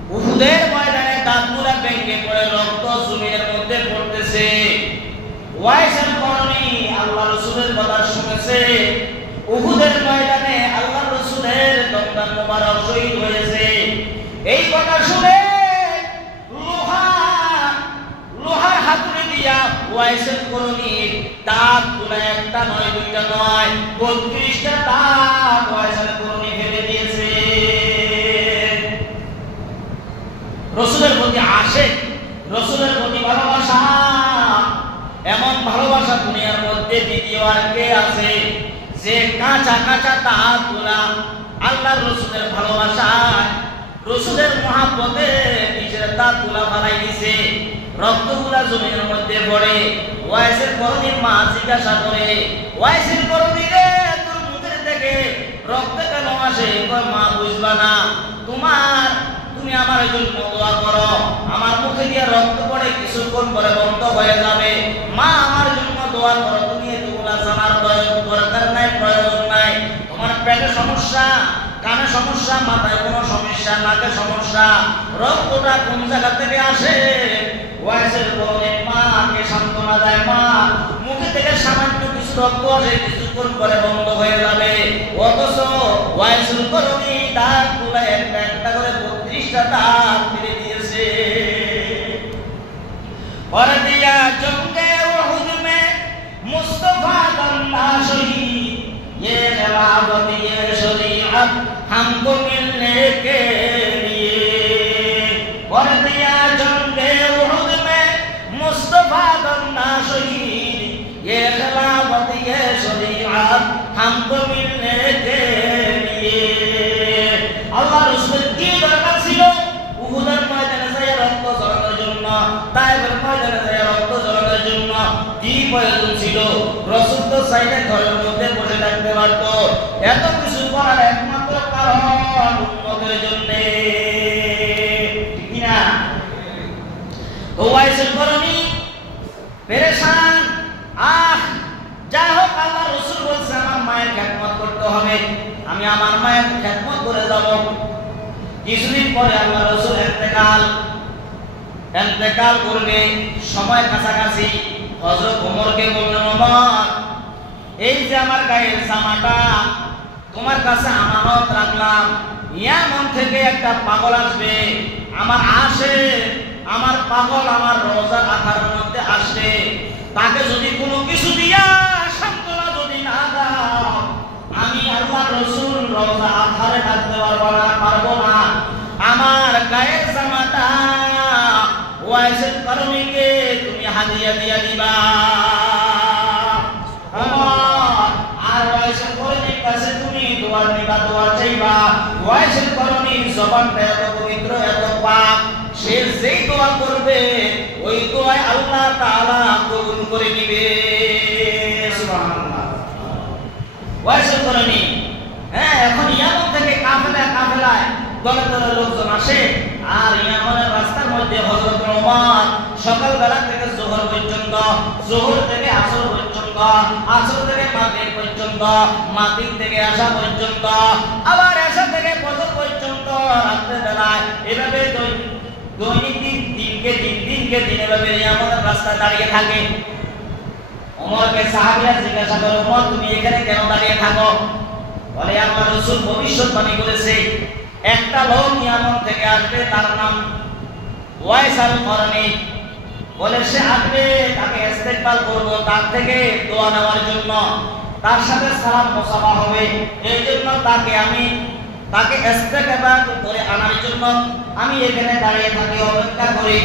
উহুদের ময়দানে দাঁতগুলা ভেঙে পড়ে রক্ত জমিনের মধ্যে পড়তেছে। ওয়াইসিল আল-করনী আল্লাহ রাসূলের কথা শুনেছে। উহুদের ময়দানে আল্লাহ রাসূলের দমদাম মুবারক শহীদ হয়েছে। এই কথা শুনে লোহার হাতুড়ি দিয়া ওয়াইসিল আল-করনীর দাঁতগুলা একটা নয়, দুইটা নয়, 32টা দাঁত ওয়াইসিল আল-করনী ফেলে দিয়েছে। রাসূলের প্রতি আশিক, রাসূলের প্রতি ভালোবাসা, এমন ভালোবাসা দুনিয়ার মধ্যে দ্বিতীয় আর কে আছে যে কাঁচা কাঁচা দাঁতগুলা আল্লাহর রাসূলের ভালোবাসা, রাসূলের মহব্বতে নিজের দাঁতগুলা ফালাই দিয়েছে। রক্তগুলা জমিনের মধ্যে পড়ে। ওয়াইসিল আল-করনীর মা জিজ্ঞাসা করে, ওয়াইসিল আল-করনী রে, তোর মুখের থেকে রক্ত কেন আসে? কয়, মা বুঝবা না, তুমি আমার জন্য দোয়া করো, আমার মুখে দিয়ে রক্ত পড়ে কিছুক্ষণ পরে বন্ধ হয়ে যাবে। মা আমার জন্য দোয়া করো, তুমি এগুলা জানার দরকার নাই, প্রয়োজন নাই। তোমার পেটে সমস্যা, কানে সমস্যা, মাথায় কোনো সমস্যা, নাকে সমস্যা, রক্তটা কোন জায়গা থেকে আসে? ওয়াইসিল আল-করনীর মাকে সান্ত্বনা দেয়, মা মুখে থেকে সামান্য কিছু রক্ত আসে, কিছুক্ষণ পরে বন্ধ হয়ে যাবে। অথচ ওয়াইসিল আল-করনী দাঁতগুলা একটা একটা করে 32টা দাঁত ফেলে দিয়েছে। और दिया जंगे उहुद में मुस्तफा गंदा शहीद, ये खिलाफत ये शरीयत हमको मिलने के लिए। और दिया जंगे उहुद में मुस्तफा गंदा शहीद, ये खिलाफत ये शरीयत हमको मिलने के लिए। अल्लाह रसूल की दरकार ছিল উহুদের ময়দানে যায় রক্ত ঝরানোর জন্য, তায়েফের ময়দানে যায় রক্ত ঝরানোর জন্য। কি প্রয়োজন ছিল? রাসূল তো চাইলে ঘরের মধ্যে বসে থাকতে পারত। এত কিছু করার একমাত্র কারণ উম্মতের জন্য, ঠিক না? ওয়াইসিল আল-করনী পেরেশান। যাই হোক, আল্লাহ রাসূল বলছে আমার মায়ের খেদমত করতে হবে, আমি আমার মায়ের খেদমত করে যাব। কিছুদিন পরে আল্লাহ রাসূল ইন্তেকাল। ইন্তেকাল করবে, সময় কাছাকাছি। হযরত ওমরকে বললেন, ওমর, এই যে আমার গায়ের জামাটা তোমার কাছে আমানত রাখলাম, ইয়ামন থেকে একটা পাগল আসবে, আমার পাগল আমার রওজার আধারের মধ্যে আসবে, তাকে যদি কোনো কিছু দিয়া সান্ত্বনা যদি না দাও, আমি আল্লাহর রাসূল রওজা আধারে থাকতে পারবো না। আমার গায়ের জামাটা ওয়াইসুল কারণীকে তুমি হাদিয়া দিয়া দিবা। আর ওয়াইসুল কারণীর কাছে তুমি দোয়া নিবা, দোয়া চাইবা। ওয়াইসুল কারণীর জবানটা এত পবিত্র, এত পাক, সে যেই দোয়া করবে ওই দোয়ায় আল্লাহ তাআলা কবুল করে নিবে। সুবহানাল্লাহ। ওয়াইসুল কারণী, হ্যাঁ, এখন ইয়ামন থেকে কাফেলায় দলে দলে লোকজন আসে। আর ইয়ামনের রাস্তার মধ্যে হযরত ওমর সকালবেলা থেকে যোহর পর্যন্ত, যোহর থেকে আসর পর্যন্ত, আসর থেকে মাগরিব পর্যন্ত, মাগরিব থেকে এশা পর্যন্ত, আবার এশা থেকে ফজর পর্যন্ত, রাতের বেলায় এভাবে দৈনিক দিনকে দিন এভাবে ইয়ামনের রাস্তায় দাঁড়িয়ে থাকে। ওমরকে সাহাবীরা জিজ্ঞাসা করে, ওমর, তুমি এখানে কেন দাঁড়িয়ে থাকো? বলে, আল্লাহর রাসূল ভবিষ্যৎবাণী করেছে একটা লোক ইয়ামন থেকে আসবে, তার নাম ওয়াইসুল কারণী। বলে, সে আসবে, তাকে ইস্তেকবাল করব, তার থেকে দোয়া নেওয়ার জন্য, তার সাথে সালাম মুসাফা হবে, এই জন্য তাকে ইস্তেকবাল করে আনার জন্য আমি এখানে দাঁড়িয়ে থাকি, অপেক্ষা করি।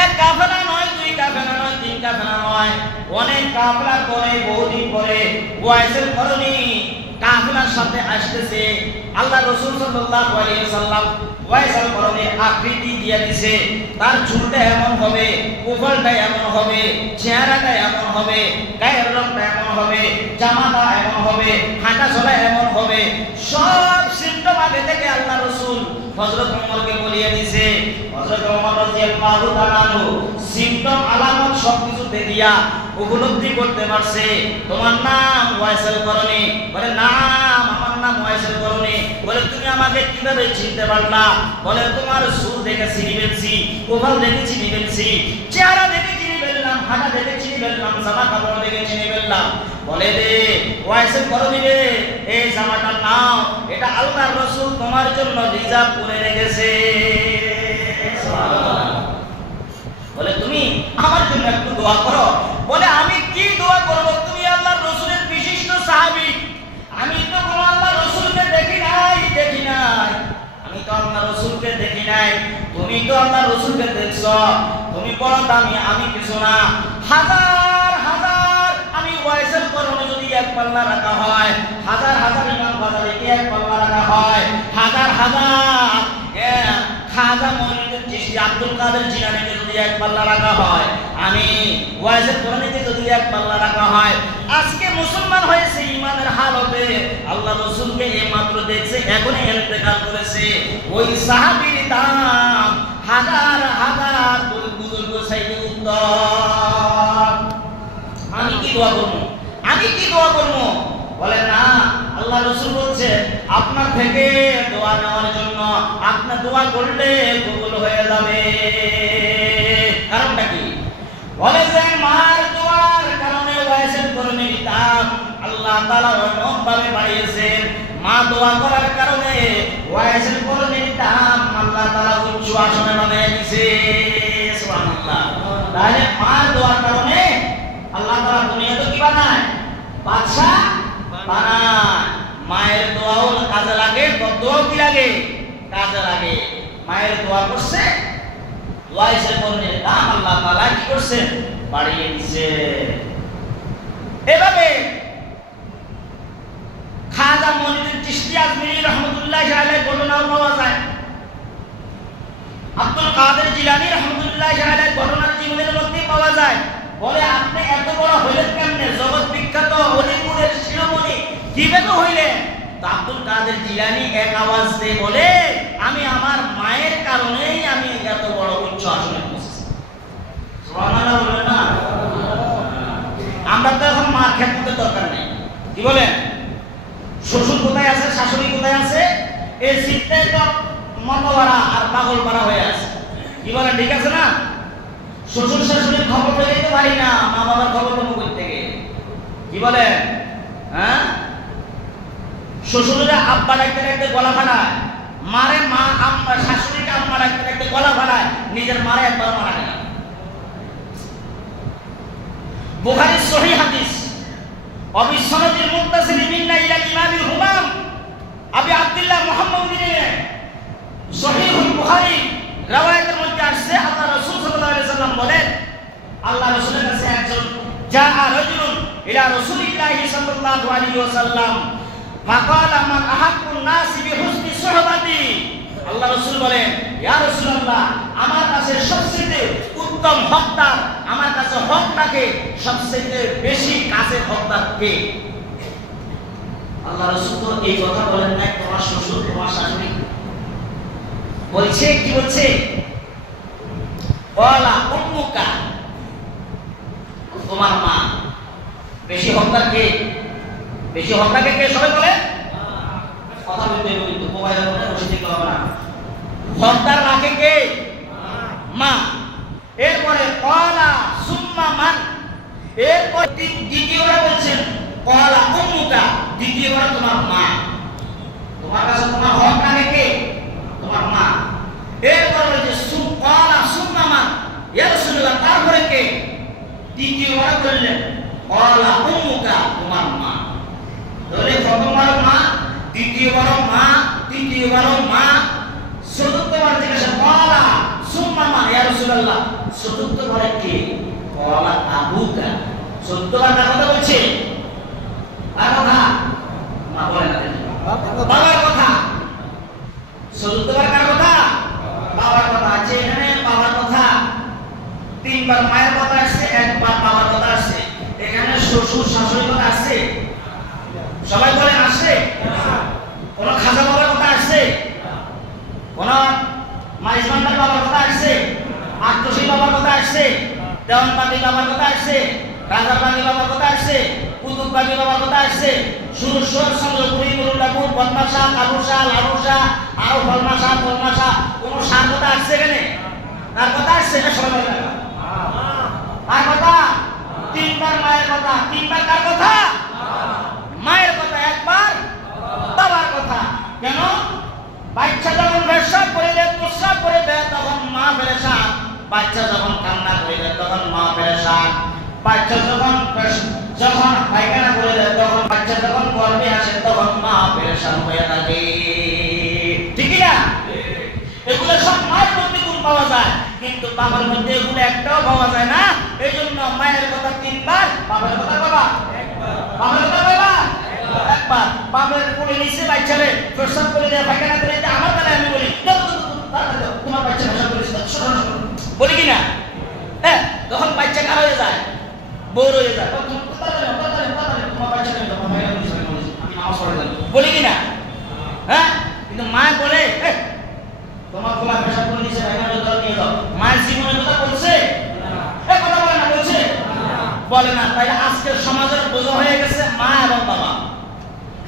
এক কাফেলা নয়, দুই কাফেলা নয়, তিন কাফেলা নয়, অনেক কাফেলা করে বহুদিন পরে ওয়াইসুল কারণী কাফেলার সাথে আসতেছে। আল্লাহ রাসূল সাল্লাল্লাহু আলাইহি ওয়াসাল্লাম ওয়াইসুল কারণীর আকৃতি দিয়ে দিয়েছে, তার চুলটা এমন হবে, কপালটা এমন হবে, চেহারাটা এমন হবে, গায়ের রংটা এমন হবে, জামাটা এমন হবে, হাঁটা চলা এমন হবে, সব সিম্পটম আগে থেকে আল্লাহ রাসূল হযরত ওমরকে বলিয়ে দিয়েছে। হযরত ওমর রাদিয়াল্লাহু তাআলা আনহু সিম্পটম আলামত সবকিছু দেখিয়া উপলব্ধি করতে পারছে। তোমার নাম ওয়াইসুল কারণী? বলে, নাম, আমার নাম ওয়াইসুল কারণী। বলে, তুমি আমাকে কিভাবে চিনতে পারলা? বলে, তোমার চুল দেখে চিনি ফেলছি, কপাল দেখে চিনি ফেলছি, চেহারা দেখে চিনি ফেললাম, হাঁটা দেখে চিনি ফেললাম, জামা কাপড় দেখে চিনি ফেললাম। বলে, রে ওয়াইসুল কারণী রে, এই জামাটা নাও, এটা আল্লাহর রাসূল তোমার জন্য রিজার্ভ করে রেখেছে। বলে, তুমি আমার জন্য একটু দোয়া করো। বলে, আমি কি দোয়া করব? তুমি আল্লাহর রাসূলের বিশিষ্ট সাহাবী, আমি তো কোনো আল্লাহর রাসূলকে দেখি নাই। আমি তো আল্লাহর রাসূলকে দেখি নাই, তুমি তো আল্লাহর রাসূলকে দেখছো, তুমি বড় দামি, আমি কিছু না। হাজার আমি ওয়াইসুল কারণী যদি এক পাল্লা রাখা হয়, হাজার ইমাম বাজারিকে এক পাল্লা রাখা হয়, হাজার খাজা মঈনুদ্দিন চিশতি, আব্দুল কাদের জিলানীকে যদি এক পাল্লা রাখা হয়, আমি ওয়াইসুল কারণীকে যদি এক পাল্লা রাখা হয়, আজকে মুসলমান হয়েছে ইমানের হালতে, আল্লাহ রাসূলকে এইমাত্র দেখছে, এখনই ইন্তেকাল করেছে, ওই সাহাবীর দাম হাজার বুজুর্গ সাইতে উত্তম। আমি কি দোয়া করবো? বলে, না, আল্লাহ রাসূল বলছে আপনার থেকে দোয়া নেওয়ার জন্য, আপনি দোয়া করলে কবুল হয়ে যাবে। কারণটা কি? বলে যে মার দোয়ার কারণে ওয়াইসুল কারণীর দাম আল্লাহ তাআলা অনেক ভাবে বাড়িয়েছেন। মা দোয়া করার কারণে ওয়াইসুল কারণীর দাম আল্লাহ তাআলা উচ্চ আসনে বানিয়ে দিয়েছে। সুবহানাল্লাহ। তাহলে মার দোয়ার কারণে আল্লাহ তাআলা দুনিয়াতে কি বানায়? বাদশা বানায়। মায়ের দোয়াও কাজে লাগে, দোয়াও কি লাগে? কাজে লাগে। মায়ের দোয়া করছে, ওয়াইসুল কারণীর দাম আল্লাহ তাআলা কি করছেন? বাড়িয়ে দিয়েছে। এভাবে খাজা মঈনুদ্দিন চিশতি আজমিরি রাহমাতুল্লাহি আলাইহি ঘটনাও পাওয়া যায়। আব্দুল কাদের জিলানী রাহমাতুল্লাহি আলাইহি ঘটনার জীবনের মধ্যে পাওয়া যায়। বলে, আপনি এত বড় হইলেন কেমনে? জগৎ বিখ্যাত অলিপুরের শিরোমণি কিভাবে হইলেন? তো আব্দুল কাদের জিলানী এক আওয়াজ দিয়ে বলে, আমি আমার মায়ের কারণেই আমি এত বড় উচ্চ আসনে পৌঁছেছি। সুবহানাল্লাহ বলেন না? আমরা তো এখন মার খেতে দরকার নেই। কি বলেন? শ্বশুর কোথায় আছে, শাশুড়ি কোথায় আছে, এই চিন্তায় তো মতবাড়া আর পাগল পাড়া হয়ে আছে। কি বলেন ঠিক আছে না? শ্বশুর শাশুড়ির খবর পেলে তো পারি না, মা বাবার খবর তো কই থেকে? কি বলেন? হ্যাঁ, শ্বশুররা আব্বা ডাকতে ডাকতে গলা ফাটায়, মারে মা আম্মা, শাশুড়িকে আম্মা ডাকতে ডাকতে গলা ফাটায়, নিজের মারে একবার মারা না। বুখারীর সহিহ হাদিস, অবিসনদিল মুত্তাসিলি মিন্না ইলা ইমামিল হুমাম আবি আব্দুল্লাহ মুহাম্মদ বিন সহিহুল বুখারী riwayat-এর মধ্যে আসছে, আল্লাহ রাসূল সাল্লাল্লাহু আলাইহি ওয়াসাল্লাম বলেন, আল্লাহ রাসূলের কাছে একজন জাআ রাজুলুন ইলা রাসূলিল্লাহি সাল্লাল্লাহু আলাইহি ওয়াসাল্লাম ফাকালা মান আহাক্কুন নাসি বিহুসনি সুহবাতি। আল্লাহ রাসূল বলেন, ইয়া রাসূলুল্লাহ, আমার কাছে সবচেয়ে উত্তম হকদার, আমার কাছে হকটাকে সবচেয়ে বেশি কাছের হকদার কে? আল্লাহ রাসূল তো এই কথা বলেন না তোমার শ্বশুর তোমার শাশুড়ি, বলছে কি বলছে? ওয়ালা উম্মুকা, তোমার মা। বেশি হকদার কে? বেশি হকদার কে? সবাই বলে কথা বলতে হবে কিন্তু মোবাইলের মধ্যে বসে থেকে হবে না। হকদার রাখে কে? মা। এরপরে ওয়ালা সুম্মা মান, এরপর দ্বিতীয়বার বলছেন ওয়ালা উম্মুকা, দ্বিতীয়বার তোমার মা। তোমার কাছে তোমার হক রাখে কে? তোমার মা। এরপর বলছে ওয়ালা সুম্মা মান, ইয়া রাসূলুল্লাহ, তারপরে কে? দ্বিতীয়বার বললেন ওয়ালা উম্মুকা, তোমার মা। তাহলে প্রথমবার মা, দ্বিতীয়বার মা, তৃতীয়বার মা, চতুর্থবার জিজ্ঞাসা ওয়ালা সুম্মা মান, ইয়া রাসূলুল্লাহ, চতুর্থবার কে? ওয়ালা আবুকা। চতুর্থবার কার কথা বলছে? কার কথা? মা বলে না, বাবার কথা। চতুর্থবার কার কথা? বাবার কথা। আছে এখানে বাবার কথা তিনবার, মায়ের কথা আসছে, একবার বাবার কথা আসছে। এখানে শ্বশুর শাশুড়ির কথা আসছে? সবাই বলেন আসছে? কোন খাজা বাবার কথা আসছে? কোন মাইজমান্দার বাবার কথা আসছে? আট্টসী বাবার কথা আসছে? দেওয়ানবাগি বাবার কথা আসছে? রাজাবাগি বাবার কথা আসছে? কুতুববাগি বাবার কথা আসছে? সুরেশ্বর, চন্দ্রপুরী, মুরুল্লাপুর, বদমাশা, কালুশা, লালুশা, আরো ফলমাশা, ফলমাশা, কোন সার কথা আসছে এখানে? তার কথা আসছে না? সবাই বলেন কার কথা? তিনবার মায়ের কথা। তিনবার কার কথা? মায়ের কথা। একবার বাবার কথা। কেন? বাচ্চা যখন পেশাব করে দেয়, প্রস্রাব করে দেয়, তখন মা পেরেশান। বাচ্চা যখন কান্না করে দেয় তখন মা পেরেশান। বাচ্চা যখন পায়খানা করে দেয়, তখন বাচ্চা যখন গর্ভে আসে তখন মা পেরেশান হয়ে থাকে। ঠিক না? এগুলো সব মায়ের মধ্যে গুণ পাওয়া যায়, কিন্তু বাবার মধ্যে এগুলো একটাও পাওয়া যায় না। এই জন্য মায়ের কথা তিনবার, বাবার কথা বাবা বাবার কথা বাবা একবার। বাবার কোলে নিচে বাচ্চারে প্রস্রাব করে দেয়, পায়খানা করে দেয়, আমার বেলায় আমি বলি তোমার বাচ্চা প্রস্রাব করেছে, বলি কিনা? হ্যাঁ, তখন বাচ্চা কার হয়ে যায়? বউর হয়ে যায়। বলি কিনা? হ্যাঁ, কিন্তু মা বলে তোমার তোমার পেশাব করে দিয়েছে, নিয়ে যাও। মায়ের জীবনের কথা বলছে? কথা বলে না, বলছে? বলে না। তাই আজকের সমাজের বোঝা হয়ে গেছে মা এবং বাবা।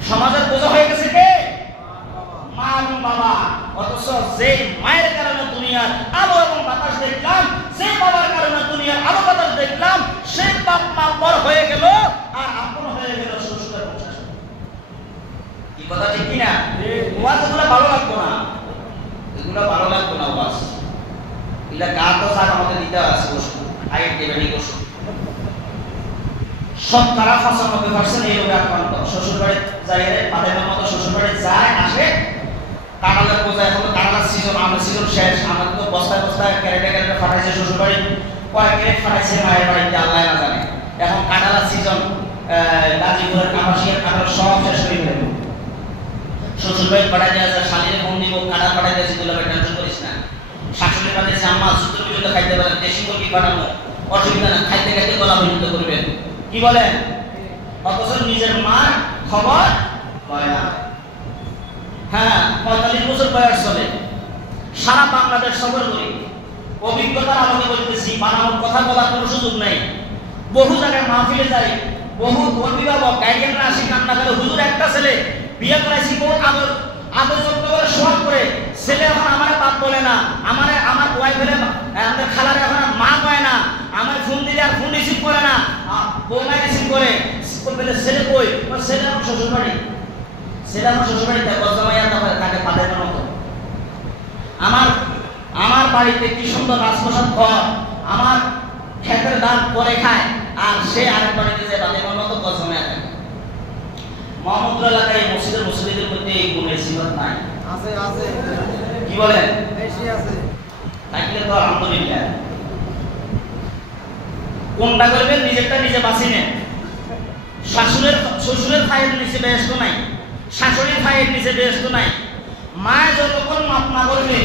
সমাজের বোঝা হয়ে গেছে কে? মা এবং বাবা। অথচ যে মায়ের কারণে দুনিয়ার আলো এবং বাতাস দেখলাম, যে বাবার কারণে দুনিয়ার আলো বাতাস দেখলাম, সে বাপ মা পর হয়ে গেল আর আপন হয়ে গেল শ্বশুরের বংশ। কি কথা ঠিক কিনা? ওয়াজ এগুলো ভালো লাগতো না, এগুলো ভালো লাগতো না ওয়াজ। এগুলা গা তো সার আমাদের দিতে আছে, বসুন আগে দেবেনি, বসুন। শতকরা 95% এই রোগে আক্রান্ত। শ্বশুর বাড়ি যায়, পাদের মতো শ্বশুর বাড়ি যায় আসে, কাঁঠালের বোঝায় হলো কাঁঠালের সিজন, আমের সিজন শেষ। আমার তো বস্তায় বস্তায় ক্যারেটে ক্যারেটে ফাটাইছে শ্বশুর বাড়ি, কয়েক ক্যারেট ফাটাইছে মায়ের বাড়িতে, আল্লাহ না জানে। এখন কাঁঠালের সিজন, গাজীপুরের কামাশিয়ার কাঁঠাল সব শেষ করে ফেলব। শ্বশুর বাড়ি পাঠাই দেওয়া যায়, শালিরে ফোন দিব, কাঁঠাল পাঠাই দিয়েছি, তুলে ভাই টেনশন করিস না। শাশুড়ি পাঠিয়েছে, আম্মা সূত্র পর্যন্ত খাইতে পারেন, দেশি মুরগি পাঠানো অসুবিধা না, খাইতে খাইতে গলা পর্যন্ত করবেন। কি বলেন? অথচ নিজের মার খবর হয় না। হ্যাঁ, 45 বছর বয়স চলে, সারা বাংলাদেশ সফর করি, অভিজ্ঞতার আলোকে বলতেছি, বানানোর কথা বলার কোনো সুযোগ নাই। বহু জায়গায় মাহফিলে যাই, বহু অভিভাবক গার্ডিয়ানরা আসি কান্না করে, হুজুর একটা ছেলে বিয়ে করাইছি, বহু আদর যত্ন করে শোয়াব করে, ছেলে এখন আমার বাপ বলে না, আমার ওয়াইফের আমাদের খালার এখন মা কয় না, আমার ফোন দিলে আর ফোন রিসিভ করে না, বৌমা রিসিভ করে বলে ছেলে কই, ছেলে আমার শ্বশুর বাড়ি, ছেলে আমার শ্বশুর বাড়িতে গজমাইয়া তাকে পাদের মতো। আমার বাড়িতে কি সুন্দর রাজপ্রসাদ ঘর, আমার ক্ষেতের ধান করে খায়, আর সে আরেক বাড়িতে যে তাদের মতো গজমাইয়া থাকে। মোহাম্মদপুর এলাকায় মসজিদের মুসলিদের মধ্যে এই গুণের সিফাত নাই, আছে আছে, কি বলেন বেশি আছে, থাকলে তো আলহামদুলিল্লাহ। কোনটা করবেন নিজেরটা নিজে বাঁচি নেন। শ্বশুরের ভাইয়ের নিচে বেহেশত নাই, শাশুড়ির ভাইয়ের নিচে বেহেশত নাই। মায়ে যতক্ষণ মাপ না করবে,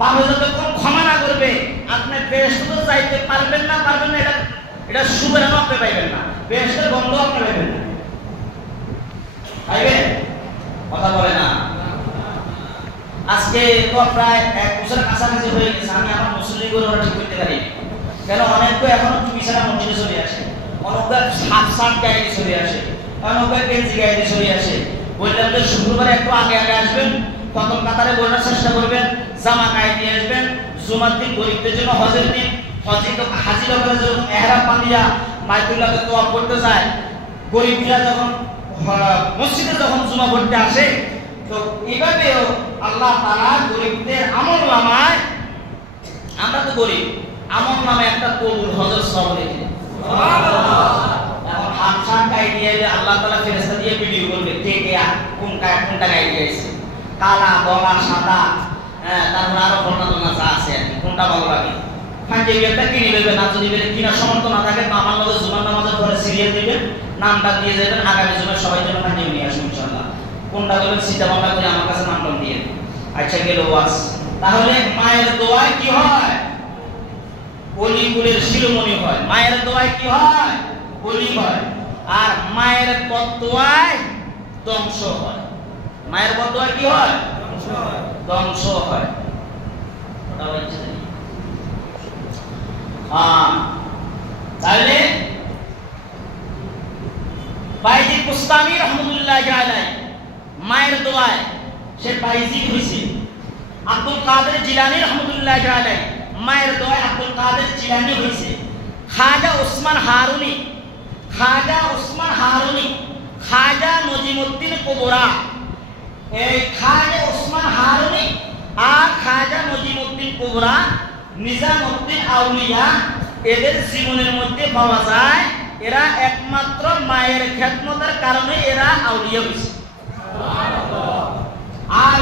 বাবা যতক্ষণ ক্ষমা না করবে, আপনি বেহেশত যাইতে পারবেন না, এটা সুবেরানো আপনি পাইবেন না, বেহেশতের গন্ধ আপনি পাইবেন না, পাইবেন? কথা বলে না। আজকে তো প্রায় 1 বছরের কাছাকাছি হয়ে গেছে, আমি আমার মুসলিম করে ওরা ঠিক করতে পারি কেন? অনেকে এখনো চুপি ছাড়া মসজিদে চলে আসে, অনেকে হাফ শার্ট গায়ে চলে আসে, অনেকে গেঞ্জি গায়ে চলে আসে। বললাম যে শুক্রবারে একটু আগে আসবেন, প্রথম কাতারে বসার চেষ্টা করবেন, জামা গায়ে দিয়ে আসবেন। জুমার দিন গরিবদের জন্য, হজের দিন হাজি লোকেরা যখন এহরাম বাঁধিয়া বাইতুল্লাহকে তোয়াফ করতে যায়, গরিবরা যখন মসজিদে যখন জুমা পড়তে আসে, তো এইভাবেও আল্লাহ তাআলা গরিবদের আমল নামায়, আমরা তো গরিব, আমল নামে একটা কবুল হজর সব রেখে সুবহানাল্লাহ। এখন হাত শার্ট গায়ে দিয়ে আল্লাহ তাআলা ফেরেশতা দিয়ে ভিডিও করবে কে কে কোনটা গায়ে দিয়েছে, কালা বলা সাদা, তারপর আরো বর্ণনা যা আছে কোনটা ভালো লাগে ফাঁকিটা কিনে নেবেন। না যদি কিনার সমর্থ না থাকে তো আমার লগে জুমার নামাজের পরে সিরিয়াল দিবেন, নামটা দিয়ে যাবেন, আগামী জুমার সবাই জন্য ফাঁকি নিয়ে আসুন ইনশাআল্লাহ। কোনটা করবেন চিন্তা ভাবনা করে আমার কাছে নামটা দিয়ে। আচ্ছা গেল ওয়াজ। তাহলে মায়ের দোয়ায় কি হয়? অলিগুলের শিরোমণি হয়। মায়ের দোয়ায় কি হয়? অলি হয়। আর মায়ের বদদোয়ায় ধ্বংস হয়। মায়ের বদদোয়ায় কি হয়? ধ্বংস হয়। ওটা হচ্ছে তাহলে বাইজিদ বুস্তামি রহমাতুল্লাহি আলাইহি মায়ের দোয়ায় সে বাইজিদ হইছে। আব্দুল কাদের জিলানী রহমাতুল্লাহি আলাইহি মায়ের দোয়ায় আব্দুল কাদের জিলানী হইছে। খাজা ওসমান হারুনি, খাজা নজিমউদ্দিন কুবরা, এই খাজা ওসমান হারুনি আর খাজা নজিমউদ্দিন কুবরা, নিজামউদ্দিন আউলিয়া, এদের জীবনের মধ্যে পাওয়া যায় এরা একমাত্র মায়ের খেদমতের কারণে এরা আউলিয়া হয়েছে। আর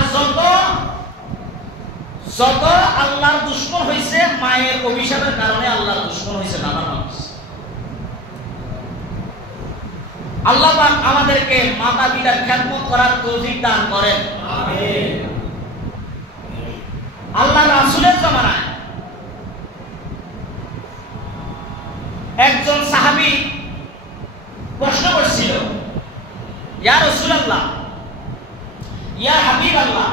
যত আল্লাহর দুশমন হয়েছে মায়ের অভিশাপের কারণে আল্লাহর দুশমন হয়েছে নানা মানুষ। আল্লাহ পাক আমাদেরকে মাতা পিতার খেদমত করার তৌফিক দান করেন। আমিন। আল্লাহ রাসূলের জামানায় একজন সাহাবী প্রশ্ন করছিল, ইয়া রাসূলুল্লাহ, ইয়া হাবিবাল্লাহ।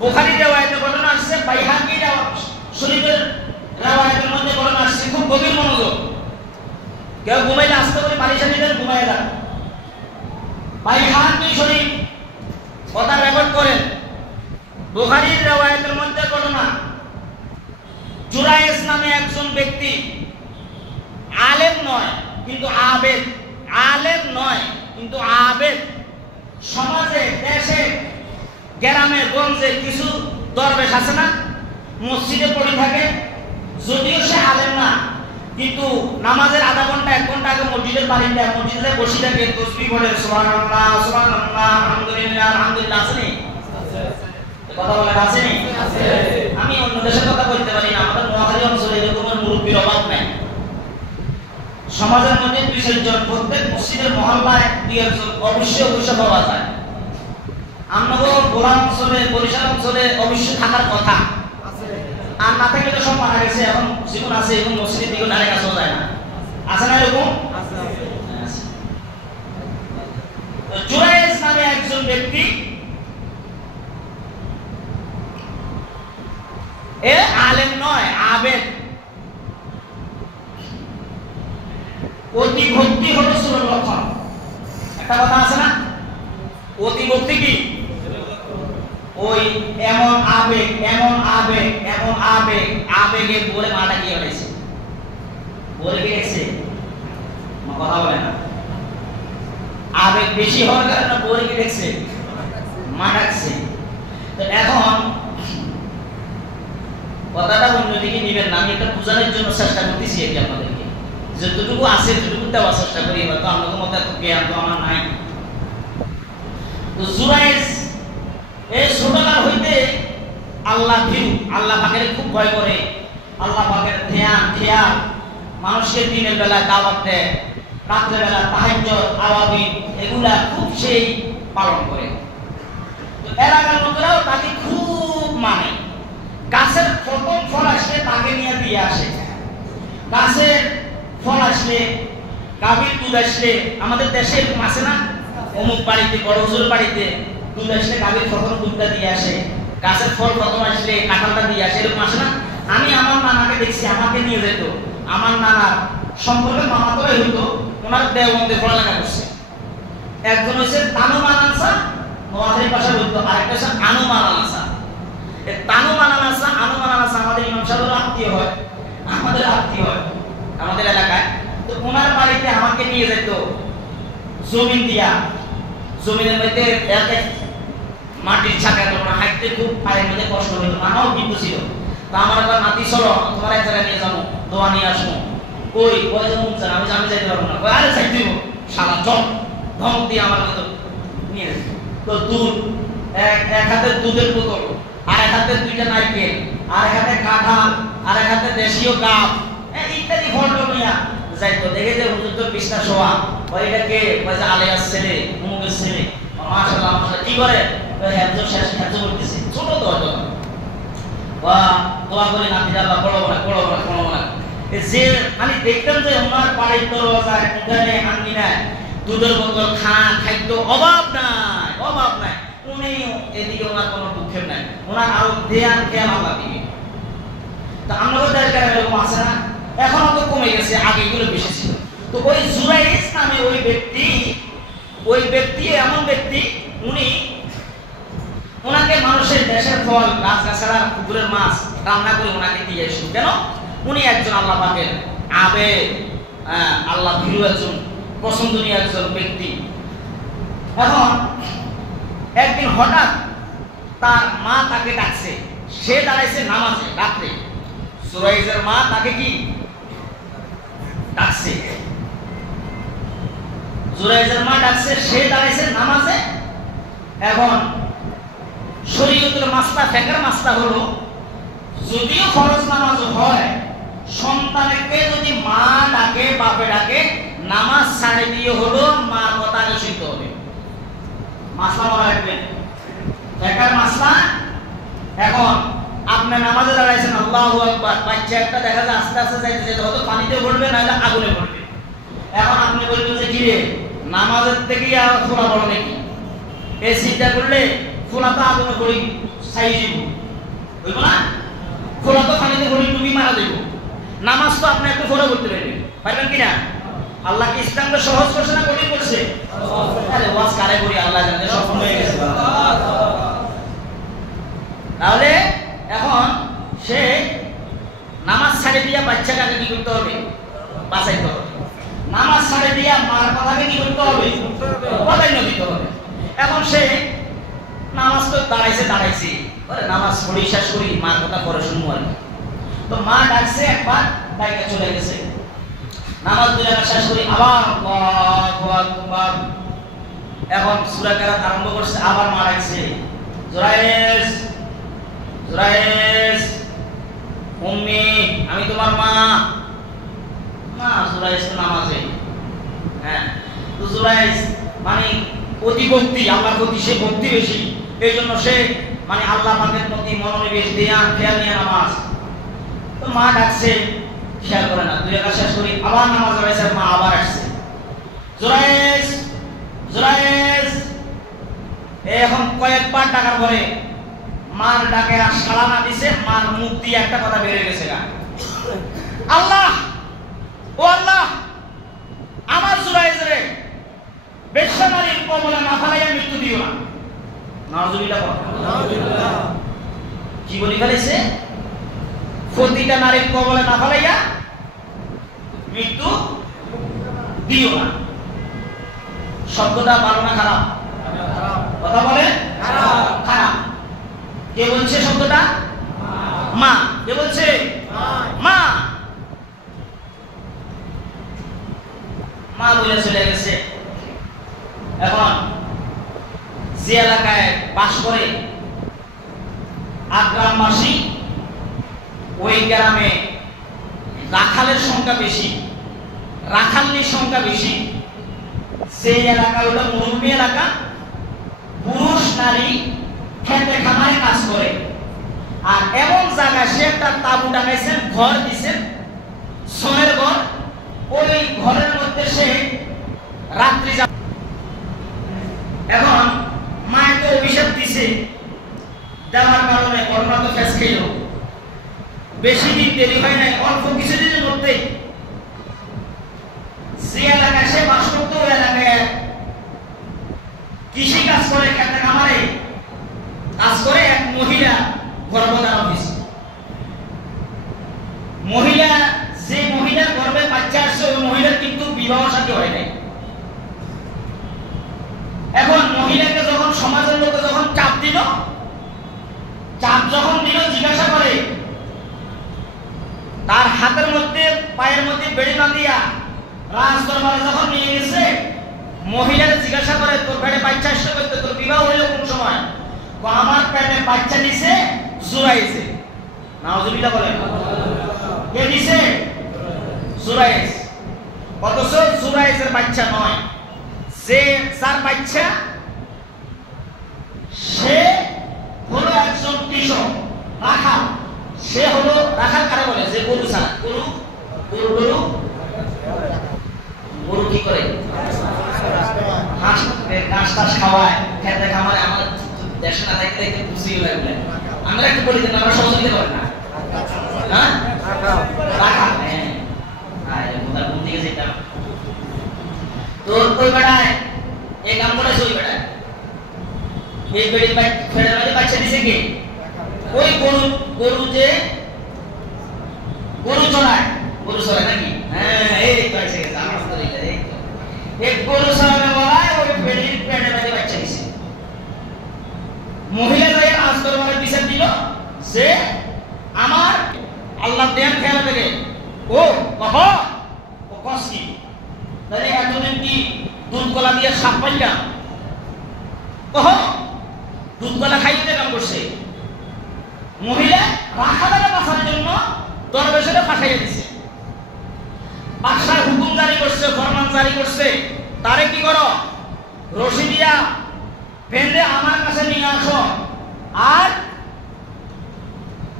বুখারী riwayate ঘটনা আসছে, বাইহাকী শরীফের riwayate মধ্যে ঘটনা আসছে। খুব গভীর মনোযোগ। কেউ ঘুমাইলে আস্তে করে পারিশানি দেন, ঘুমায় যান। বাইহাকী শরীফ কথা রেকর্ড করেন। বুখারীর riwayate মধ্যে ঘটনা, জুরাইস নামে একজন ব্যক্তি, আলেম নয় কিন্তু আবেদ, আলেম নয় কিন্তু আবেদ। সমাজে, দেশে, গ্রামে, গঞ্জে কিছু দরবেশ আছে না, মসজিদে পড়ে থাকে, যদিও সে আলেম না, কিন্তু নামাজের আধা ঘন্টা 1 ঘন্টা আগে মসজিদের বাড়িতে মসজিদে বসে থাকে, তাসবিহ পড়ে, সুবহানাল্লাহ সুবহানাল্লাহ আলহামদুলিল্লাহ আলহামদুলিল্লাহ। আছে কথা বলেন, আছে? আমি অন্য দেশের কথা বলতে পারি না, আমাদের নোয়াখালী অঞ্চলে এরকম মুরব্বির অভাব নাই। সমাজের মধ্যে 2-4 জন প্রত্যেক মসজিদের মহল্লায় 2-1 জন অবশ্যই পাওয়া যায়। আমনগর গোলাম অঞ্চলে, বরিশাল অঞ্চলে অবশ্যই থাকার কথা আছে। আর না থাকলে তো সব মারা গেছে, এখন জীবন আছে, এখন মসজিদের দিকে ডাইরেক্ট আসা যায় না। আছে না এরকম? আছে। জুরাইস নামে একজন ব্যক্তি, এ আলেম নয়, আবেদ। অতি ভক্তি হলো চোরের লক্ষণ। একটা কথা আছে না, অতি ভক্তি কি? ওই এমন আবেগে বলে মাটা কি হয়েছে বলে গেছে কথা বলে না আবেগ বেশি হওয়ার কারণে বলে কি দেখছে মা ডাকছে তো এখন কথাটা অন্যদিকে নিবেন না আমি এটা বোঝানোর জন্য চেষ্টা করতেছি আর কি আপনাদেরকে যতটুকু আছে যতটুকু দেওয়ার চেষ্টা করি হয়তো আপনাদের মধ্যে এত জ্ঞান তো আমার নাই তো জুরাইজ এই ছোটকাল হইতে আল্লাহ ভীরু আল্লাহ পাকের খুব ভয় করে আল্লাহ পাকের ধ্যান খেয়াল মানুষকে দিনের বেলা দাওয়াত দেয় রাতের বেলা তাহাজ্জুদ আওয়াবিন এগুলা খুব সেই পালন করে তো এলাকার লোকেরাও তাকে খুব মানে গাছের প্রথম ফল আসলে তাকে নিয়ে দিয়ে আসে গাছের ফল আসলে গাভীর দুধ আসলে আমাদের দেশে এরকম আছে না অমুক বাড়িতে বড় হুজুর বাড়িতে দুধ আসলে গাভীর প্রথম দুধটা দিয়ে আসে গাছের ফল প্রথম আসলে কাঁঠালটা দিয়ে আসে এরকম আসে না আমি আমার নানাকে দেখছি আমাকে নিয়ে যেত আমার নানার সম্পর্কে মামাতোরাই হইতো ওনার দেওবন্দে পড়ালেখা করছে একজন হচ্ছে তানুমান আনসা নোয়াখালীর ভাষায় বলতো আরেকটা হচ্ছে আনুমান আনসা এই তানুমান আনসা আনুমান আনসা আমাদের ইমাম সাহেবের আত্মীয় হয় আমাদের এলাকায় তো ওনার বাড়িতে আমাকে নিয়ে যেত জমিন দিয়া জমিনের মধ্যে মাটির ছাকা তো হাঁটতে খুব পায়ের মধ্যে কষ্ট হইতো আমারও কিন্তু ছিল তা আমার একবার নাতি চলো তোমার এক জায়গায় নিয়ে যাবো দোয়া নিয়ে আসবো কই ওই যে মুখ আমি যাইতে পারবো না আরে চাই দিব সারা চল ধমক দিয়ে আমার মতো নিয়ে তো দুধ এক হাতে দুধের বোতল আর এক হাতে দুইটা নারকেল আর এক হাতে কাঁঠাল আর এক হাতে দেশীয় গাব ইত্যাদি ফল নিয়ে যাইতো দেখে যে হুজুর তো বিছনা শোয়া ওইটাকে ওই যে আলিয়ার ছেলে মুখের ছেলে মাশাআল্লাহ মাশাআল্লাহ কি করে হেফজ শেষ হেফজ করতেছে ছোট তো হয়তো দোয়া করে নাতিরা আল্লাহ বড় না যে আমি দেখতাম যে আমার বাড়ির দরজায় উঠানে আঙ্গিনায় দুধের বোতল খাদ্য অভাব নাই উনি এদিকে ওনার কোনো দুঃখের নাই ওনার আরো ধ্যান খেয়াল আল্লাহ দিকে তো আমাদের দেশে এরকম আছে না এখন তো কমে গেছে আগে এগুলো বেশি ছিল তো ওই জুরাইজ নামে ওই ব্যক্তি এমন ব্যক্তি উনি ওনাকে মানুষের দেশের ফল গাছগাছাড়া পুকুরের মাছ রান্না করে ওনাকে দিয়ে এসেছিল কেন উনি একজন আল্লাহ পাকের আল্লাহ ভীরু একজন পছন্দনীয় একজন ব্যক্তি এখন একদিন হঠাৎ তার মা তাকে ডাকছে সে দাঁড়াইছে নামাজে রাত্রে জুরাইজের মা তাকে কি ডাকছে জুরাইজের মা ডাকছে সে দাঁড়াইছে নামাজে এখন শরীয়তের মাসলা ফিকহের মাসলা হলো যদিও ফরজ নামাজ হয় সন্তানকে যদি মা ডাকে বাপে ডাকে নামাজ ছাড়ে দিয়ে হলো মার কথা আগে শুনতে হবে মাসলা মনে রাখবেন ফিকহের মাসলা এখন আপনি নামাজে দাঁড়াইছেন আল্লাহু আকবার বাচ্চা একটা দেখা যায় আস্তে আস্তে যাইতেছে হয়তো পানিতে পড়বে নাহলে আগুনে পড়বে এখন আপনি বলবেন যে কি রে নামাজের থেকে আর ফোলা বড় নাকি এই চিন্তা করলে ফোলা তো আগুনে পড়ি ছাই দিব বুঝবো না ফোলা তো পানিতে পড়ি তুমি মারা দেব নামাজ তো আপনি একটু ফোলা করতে পারবেন কিনা আল্লাহ কি ইসলামকে সহজ করছে না কঠিন করছে আরে ওয়াজ কারে করি আল্লাহ জানে সব হয়ে গেছে তাহলে এখন সে নামাজ ছাড়ে দিয়া বাচ্চাটাকে কি করতে হবে বাঁচাইতে হবে নামাজ ছাড়ে দিয়া মার কথাকে কি করতে হবে বদান্য দিতে হবে এখন সে নামাজ তো দাঁড়াইছে আরে নামাজ পড়ি শেষ করি মার কথা পরে শুনবো আর তো মা ডাকছে একবার ডাইকা চলে গেছে নামাজ দুই রাকাত শেষ করি আবার আল্লাহু আকবার এখন সূরা কেরাত আরম্ভ করছে আবার মা ডাকছে জুরাইজ উম্মি আমি তোমার মা জুরাইজ তো নামাজে তো জুরাইজ মানে অতিভক্তি আল্লাহর প্রতি সে ভক্তি বেশি এই জন্য সে মানে আল্লাহ পাকের প্রতি মনোনিবেশ ধ্যান খেয়াল নিয়ে নামাজ তো মা ডাকছে খেয়াল করে না দুই রাকাত শেষ করি আবার নামাজ পড়াইছে মা আবার আসছে জুরাইজ এখন কয়েকবার ডাকার পরে মার ডাকে আর সাড়া না দিছে মার মুখ দিয়ে একটা কথা বেরিয়ে গেছে আল্লাহ ও আল্লাহ আমার জুরাইজ রে বেশ্যা নারীর কবলে না ফেলাইয়া মৃত্যু দিও না নাউজুবিল্লাহ নাউজুবিল্লাহ কি বলি ফেলেছে প্রতিটা নারীর কবলে না ফেলাইয়া মৃত্যু দিও না শব্দটা ভালো না খারাপ কথা বলে খারাপ কে বলছে শব্দটা মা কে বলছে মা মা বলে চলে গেছে এখন যে এলাকায় বাস করে গ্রামবাসী ওই গ্রামে রাখালের সংখ্যা বেশি রাখালনির সংখ্যা বেশি সেই এলাকা হলো মরুভূমি এলাকা পুরুষ নারী খেতে খামারে কাজ করে আর এমন জায়গা সে একটা তাবু টাঙাইছেন ঘর দিছেন সোনের ঘর ওই ঘরের মধ্যে সে রাত্রি এখন মায়ের অভিশাপ দিছে দেওয়ার কারণে করোনা তো ফেস খেল বেশি দিন দেরি হয় নাই অল্প কিছুদিনের মধ্যে যে এলাকায় সে বাস করতো ওই এলাকায় কৃষি কাজ করে খেতে খামারে কাজ করে এক মহিলা গর্ভধারণ হয়েছে মহিলা যে মহিলার গর্ভে বাচ্চা আসছে ওই মহিলার কিন্তু বিবাহ সাথী হয় নাই এখন মহিলাকে যখন সমাজের লোকে যখন চাপ যখন দিল জিজ্ঞাসা করে তার হাতের মধ্যে পায়ের মধ্যে বেড়ি বাঁধিয়া রাজ দরবারে যখন নিয়ে গেছে মহিলাকে জিজ্ঞাসা করে তোর পেটে বাচ্চা আসছে করতে তোর বিবাহ হইল কোন সময় আমার পেটে বাচ্চা নিছে জুরাইছে নাউজুবিল্লাহ বলেন কে দিছে জুরাইজ অথচ জুরাইজের বাচ্চা নয় যে যার বাচ্চা সে হলো একজন কৃষক রাখাল সে হলো রাখাল কারে বলে যে গরু ছাড়া গরু গরু গরু গরু কি করে ঘাস টাস খাওয়ায় খেতে খামারে আমার দেশে না থাকতে একটু বুঝিয়ে লাগবে আমরা একটু বলি দেন আমরা সহযোগিতা করেন না হ্যাঁ রাখাল হ্যাঁ কোথায় কোন দিকে যেতাম তোর কই বেড়ায় এই কাম করে সই বেড়ায় এই বেড়ি ফেরার মাঝে বাচ্চা দিছে কে ওই গরু যে গরু চড়ায় নাকি হ্যাঁ এই পাইছে আমার তো এই গরু চড়াবে বলায় ওই বেড়ির পেটের মাঝে বাচ্চা দিছে মহিলা যাই আজ দরবারে বিচার দিল সে আমার আল্লাহ দেন খেয়াল থেকে ও কহ ও কষ্টি তাহলে এতদিন কি দুধ কলা দিয়ে সাপ পাইলাম কহ দুধ কলা খাইতে কাম করছে মহিলা রাখালের বাঁচার জন্য দরবেশে ফাঁসাইয়া দিছে বাদশাহ হুকুম জারি করছে ফরমান জারি করছে তারে কি করো রশি দিয়া বেঁধে আমার কাছে নিয়ে আসো আর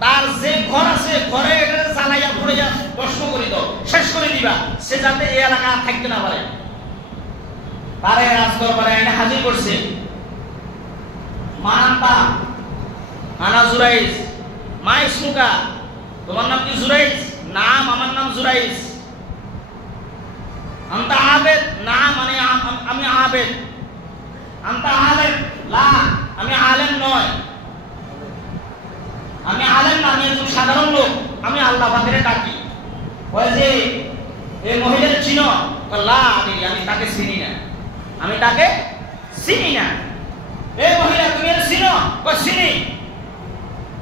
তার যে ঘর আছে ঘরে এটা জ্বালাইয়া ঘুরে প্রশ্ন করে দাও শেষ করে দিবা সে যাতে এই এলাকা থাকতে না পারে তারে রাজদরবারে এনে হাজির করছে মানান্তা আনা জুরাইজ মা ইসমুকা তোমার নাম কি জুরাইজ নাম আমার নাম জুরাইজ আনতা আবেদ নাম মানে আমি আবেদ আনতা আলেম লা আমি আলেম নয় আমি আলেম না আমি একজন সাধারণ লোক আমি আল্লাহ পাকের ডাকি ওই যে এই মহিলার চিনো লা আমি তাকে চিনি না আমি তাকে চিনি না এই মহিলা তুমি এর চিনো কই চিনি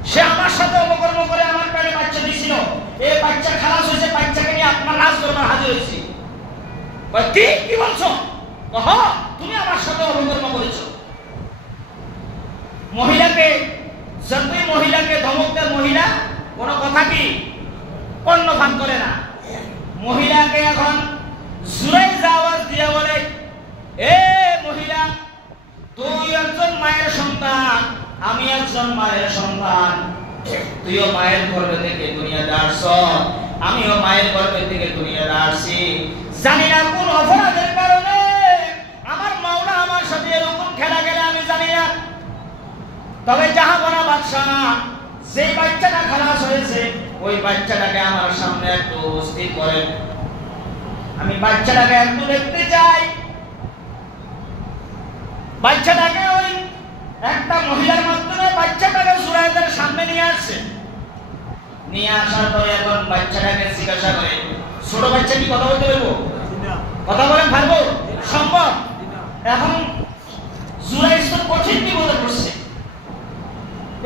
সে আমার সাথে অপকর্ম করে আমার পেটে বাচ্চা দিছিল এই বাচ্চা খালাস হয়েছে বাচ্চাকে নিয়ে আপনার রাজদরবারে হাজির হয়েছি কই কি বলছো কহ তুমি আমার সাথে অপকর্ম করেছো মহিলাকে যতই মহিলাকে ধমক দেয় মহিলা কোনো কথা কি কর্ণপাত করে না মহিলাকে এখন জুরাইজ আওয়াজ দিয়া বলে এ মহিলা তুই একজন মায়ের সন্তান আমি একজন মায়ের সন্তান তুইও মায়ের গর্ভে থেকে দুনিয়াতে আসছ আমিও মায়ের গর্ভে থেকে দুনিয়াতে আসছি জানি না কোন অপরাধের কারণে আমার মাওলা আমার সাথে এরকম খেলা খেলে আমি জানি না তবে জাহাপনা বাদশা যে বাচ্চাটা খালাস হয়েছে ওই বাচ্চাটাকে আমার সামনে একটু উপস্থিত করেন আমি বাচ্চাটাকে একটু দেখতে চাই বাচ্চাটাকে ওই একটা মহিলার মাধ্যমে বাচ্চাটাকে জুরাইজের সামনে নিয়ে আসছে। নিয়ে আসার পরে এখন বাচ্চাটাকে জিজ্ঞাসা করে, ছোট বাচ্চা কি কথা বলতে পারবো? কথা বলেন পারবো? সম্ভব? এখন জুরাইজ তো কঠিন বিপদে পড়ছে।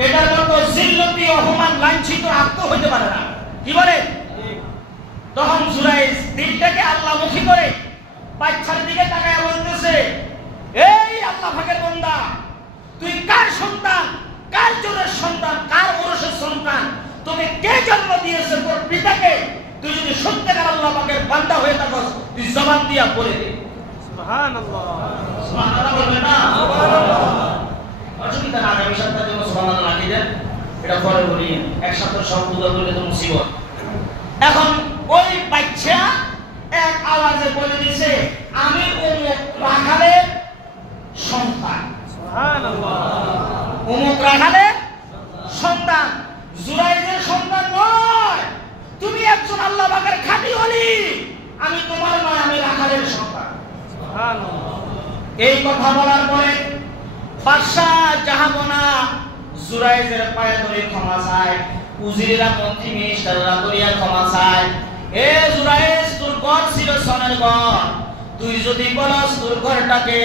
এটার মতো জিল্লতি, অপমান, লাঞ্ছিত আত্ম হইতে পারে না। কি বলে? তখন জুরাইজ দিলটাকে আল্লাহমুখী করে বাচ্চার দিকে তাকায় বলতেছে, এই আল্লাহ পাকের বান্দা, তুই কার সন্তান? কার জোরের সন্তান? কার ওরসের সন্তান? তোকে কে জন্ম দিয়েছে? তোর পিতাকে? তুই যদি সত্যিকার আল্লাহ পাকের বান্দা হয়ে থাকস, তুই জবান দিয়া বলে দে। সুবহানাল্লাহ। সুবহানাল্লাহ বলবেন না? সুবহানাল্লাহ। অসুবিধা না, আগামী সপ্তাহের জন্য সুবহানাল্লাহ রাখি দেন, এটা পরে বলি। এক সপ্তাহ সব দুটো বললে তো মুসিবত। এখন ওই বাচ্চা এক আওয়াজে বলে দিছে, আমি অমুক রাখালের সন্তান। সুবহানাল্লাহ। অমুক রাখালের সন্তান, জুরাইজের সন্তান নয়। তুমি একজন আল্লাহ পাকের খাঁটি ওলি, আমি তোমার নয়, আমি রাখালের সন্তান। সুবহানাল্লাহ। এই কথা বলার পরে বাদশাহ জাহাপনা জুরাইজের পায়ে ধরে ক্ষমা চায়, উজিরেরা, মন্ত্রী, মিনিস্টাররা করিয়া ক্ষমা চায়। এ জুরাইজ, তোর ঘর ছিল সোনার ঘর, তুই যদি বলস তোর ঘরটাকে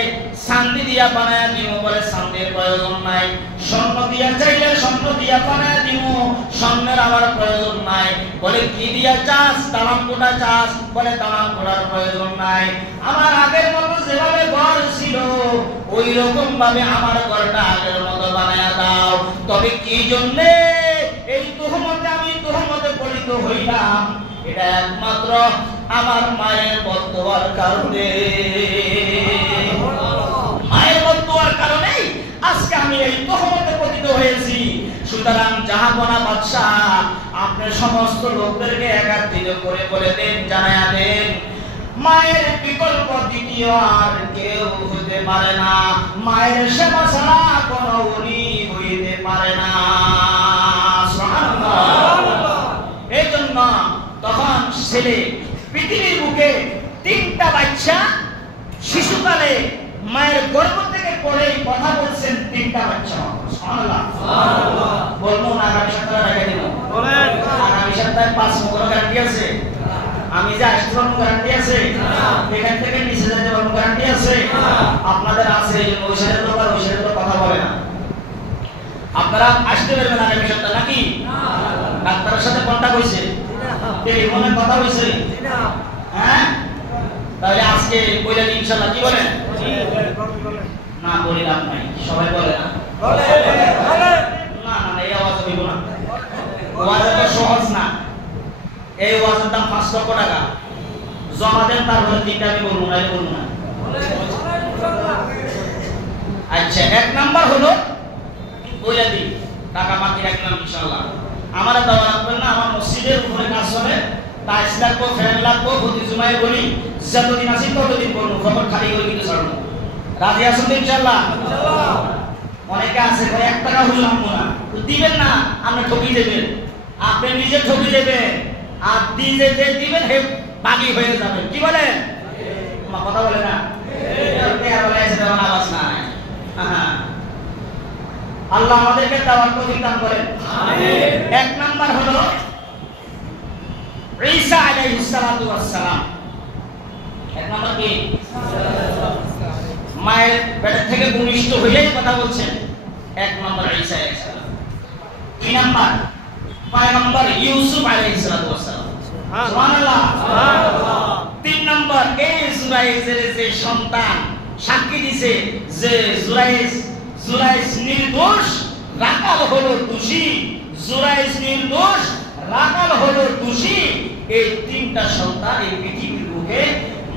চাঁদি দিয়া বানায়া দিব, বলে চাঁদের প্রয়োজন নাই। স্বর্ণ দিয়া চাইলে স্বর্ণ দিয়া বানায়া দিব, স্বর্ণের আমার প্রয়োজন নাই। বলে কি দিয়া চাস? তামাম কোটা চাস? বলে তামাম কোটার প্রয়োজন নাই। আমার আগের মতো যেভাবে ঘর ছিল ওই রকম ভাবে আমার ঘরটা আগের মতো বানায়া দাও। তবে কি জন্যে এই তোহমতে আমি তোহমতে পরিত হইলাম? এটা একমাত্র আমার মায়ের বদদোয়ার কারণে। মায়ের বদদোয়ার কারণেই আজকে আমি এই তোহমতে পতিত হয়েছি। সুতরাং জাহাপনা বাদশাহ, আপনি সমস্ত লোকদেরকে একত্রিত করে বলে দেন, জানায়া দেন, মায়ের বিকল্প দ্বিতীয় আর কেউ হতে পারে না। মায়ের সেবা ছাড়া কোনো উনি হইতে পারে না। সুবহানাল্লাহ। এই জন্য তখন ছেলে পৃথিবীর বুকে 3টা বাচ্চা শিশুকালে মায়ের গর্ভ থেকে পড়েই কথা বলছেন 3টা বাচ্চা। সুবহানাল্লাহ। সুবহানাল্লাহ। বলবো না, আগামী সপ্তাহে রেখে দিব। বলেন। আগামী সপ্তাহে 5 নম্বর গ্যারান্টি আছে? আমি যে আসতে পারবো গ্যারান্টি আছে? এখান থেকে নিচে যেতে পারবো গ্যারান্টি আছে? আপনাদের আছে, এই জন্য ওই সাইডের লোক আর ওই সাইডের লোক কথা বলে না। আপনারা আসতে পারবেন আগামী সপ্তাহে নাকি? ডাক্তারের সাথে কন্টাক্ট হয়েছে? টেলিফোনে কথা হয়েছে? হ্যাঁ, তাহলে আজকে বলে দিন ইনশাআল্লাহ। কি বলেন? না বলি লাভ নাই, সবাই বলে না। না না, এই আওয়াজ হইব না। ওয়াজটা সহজ না। এই ওয়াজের দাম 5 লক্ষ টাকা। জমা দেন, তারপরে 3টা আমি বলবো না, বলবো না। আচ্ছা, 1 নাম্বার হলো বলে দিন, টাকা বাকি রাখলাম ইনশাআল্লাহ। আমারা দেওয়া রাখবেন না, আমার মসজিদের উপরে কাজ চলে, টাইলস লাগবো, ফ্যান লাগবো, প্রতি জুমায় বলি, যতদিন আছি ততদিন বলবো, খবর খালি করে কিন্তু ছাড়বো। রাজি আছেন তো ইনশাআল্লাহ? ইনশাআল্লাহ। অনেকে আছে ভাই 1 টাকা হইল আমবো না, দিবেন না, আপনি ঠকি দেবেন, আপনি নিজে ঠকি দেবেন, আর দিয়ে যে দিবেন হে বাকি হয়ে যাবেন। কি বলেন? কথা বলে না? আওয়াজ নাই। আল্লাহ আমাদেরকে দেওয়ার তৌফিক দান করেন। আমিন। 1 নাম্বার হলো ঈসা আলাইহিস সালাতু ওয়াস সালাম। 1 নাম্বার কি? মায়ের পেট থেকে ভূমিষ্ঠ হয়েই কথা বলছেন। 1 নাম্বার ঈসা আলাইহিস সালাম। 2 নাম্বার পয়গম্বর ইউসুফ আলাইহিস সালাতু ওয়াস সালাম। সুবহানাল্লাহ। সুবহানাল্লাহ। 3 নাম্বার এই জুরাইজের যে সন্তান সাক্ষী দিছে যে জুরাইজ নির্দোষ, রাকাল হলো দোষী। জুরাইজ নির্দোষ, রাকাল হলো দোষী। এই 3টা সন্তান এই পৃথিবীর বুকে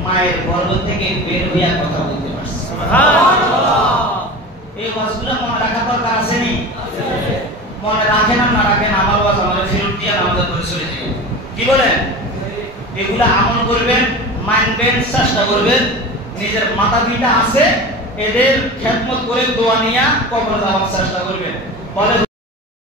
মায়ের গর্ভ থেকে বের হইয়া কথা বলতে পারছে। সুবহানাল্লাহ। এই ওয়াজগুলো মনে রাখা দরকার আছে নি? আছে। মনে রাখেন না রাখেন, আমার ওয়াজ আমাদের ফেরত দিয়ে আমাদের করে চলে যাবে। কি বলেন? এগুলা আমল করবেন, মানবেন, চেষ্টা করবেন। নিজের মাতা পিতা আছে, এদের খেদমত করে দোয়া নিয়া কবরে যাওয়ার চেষ্টা করবেন। বলে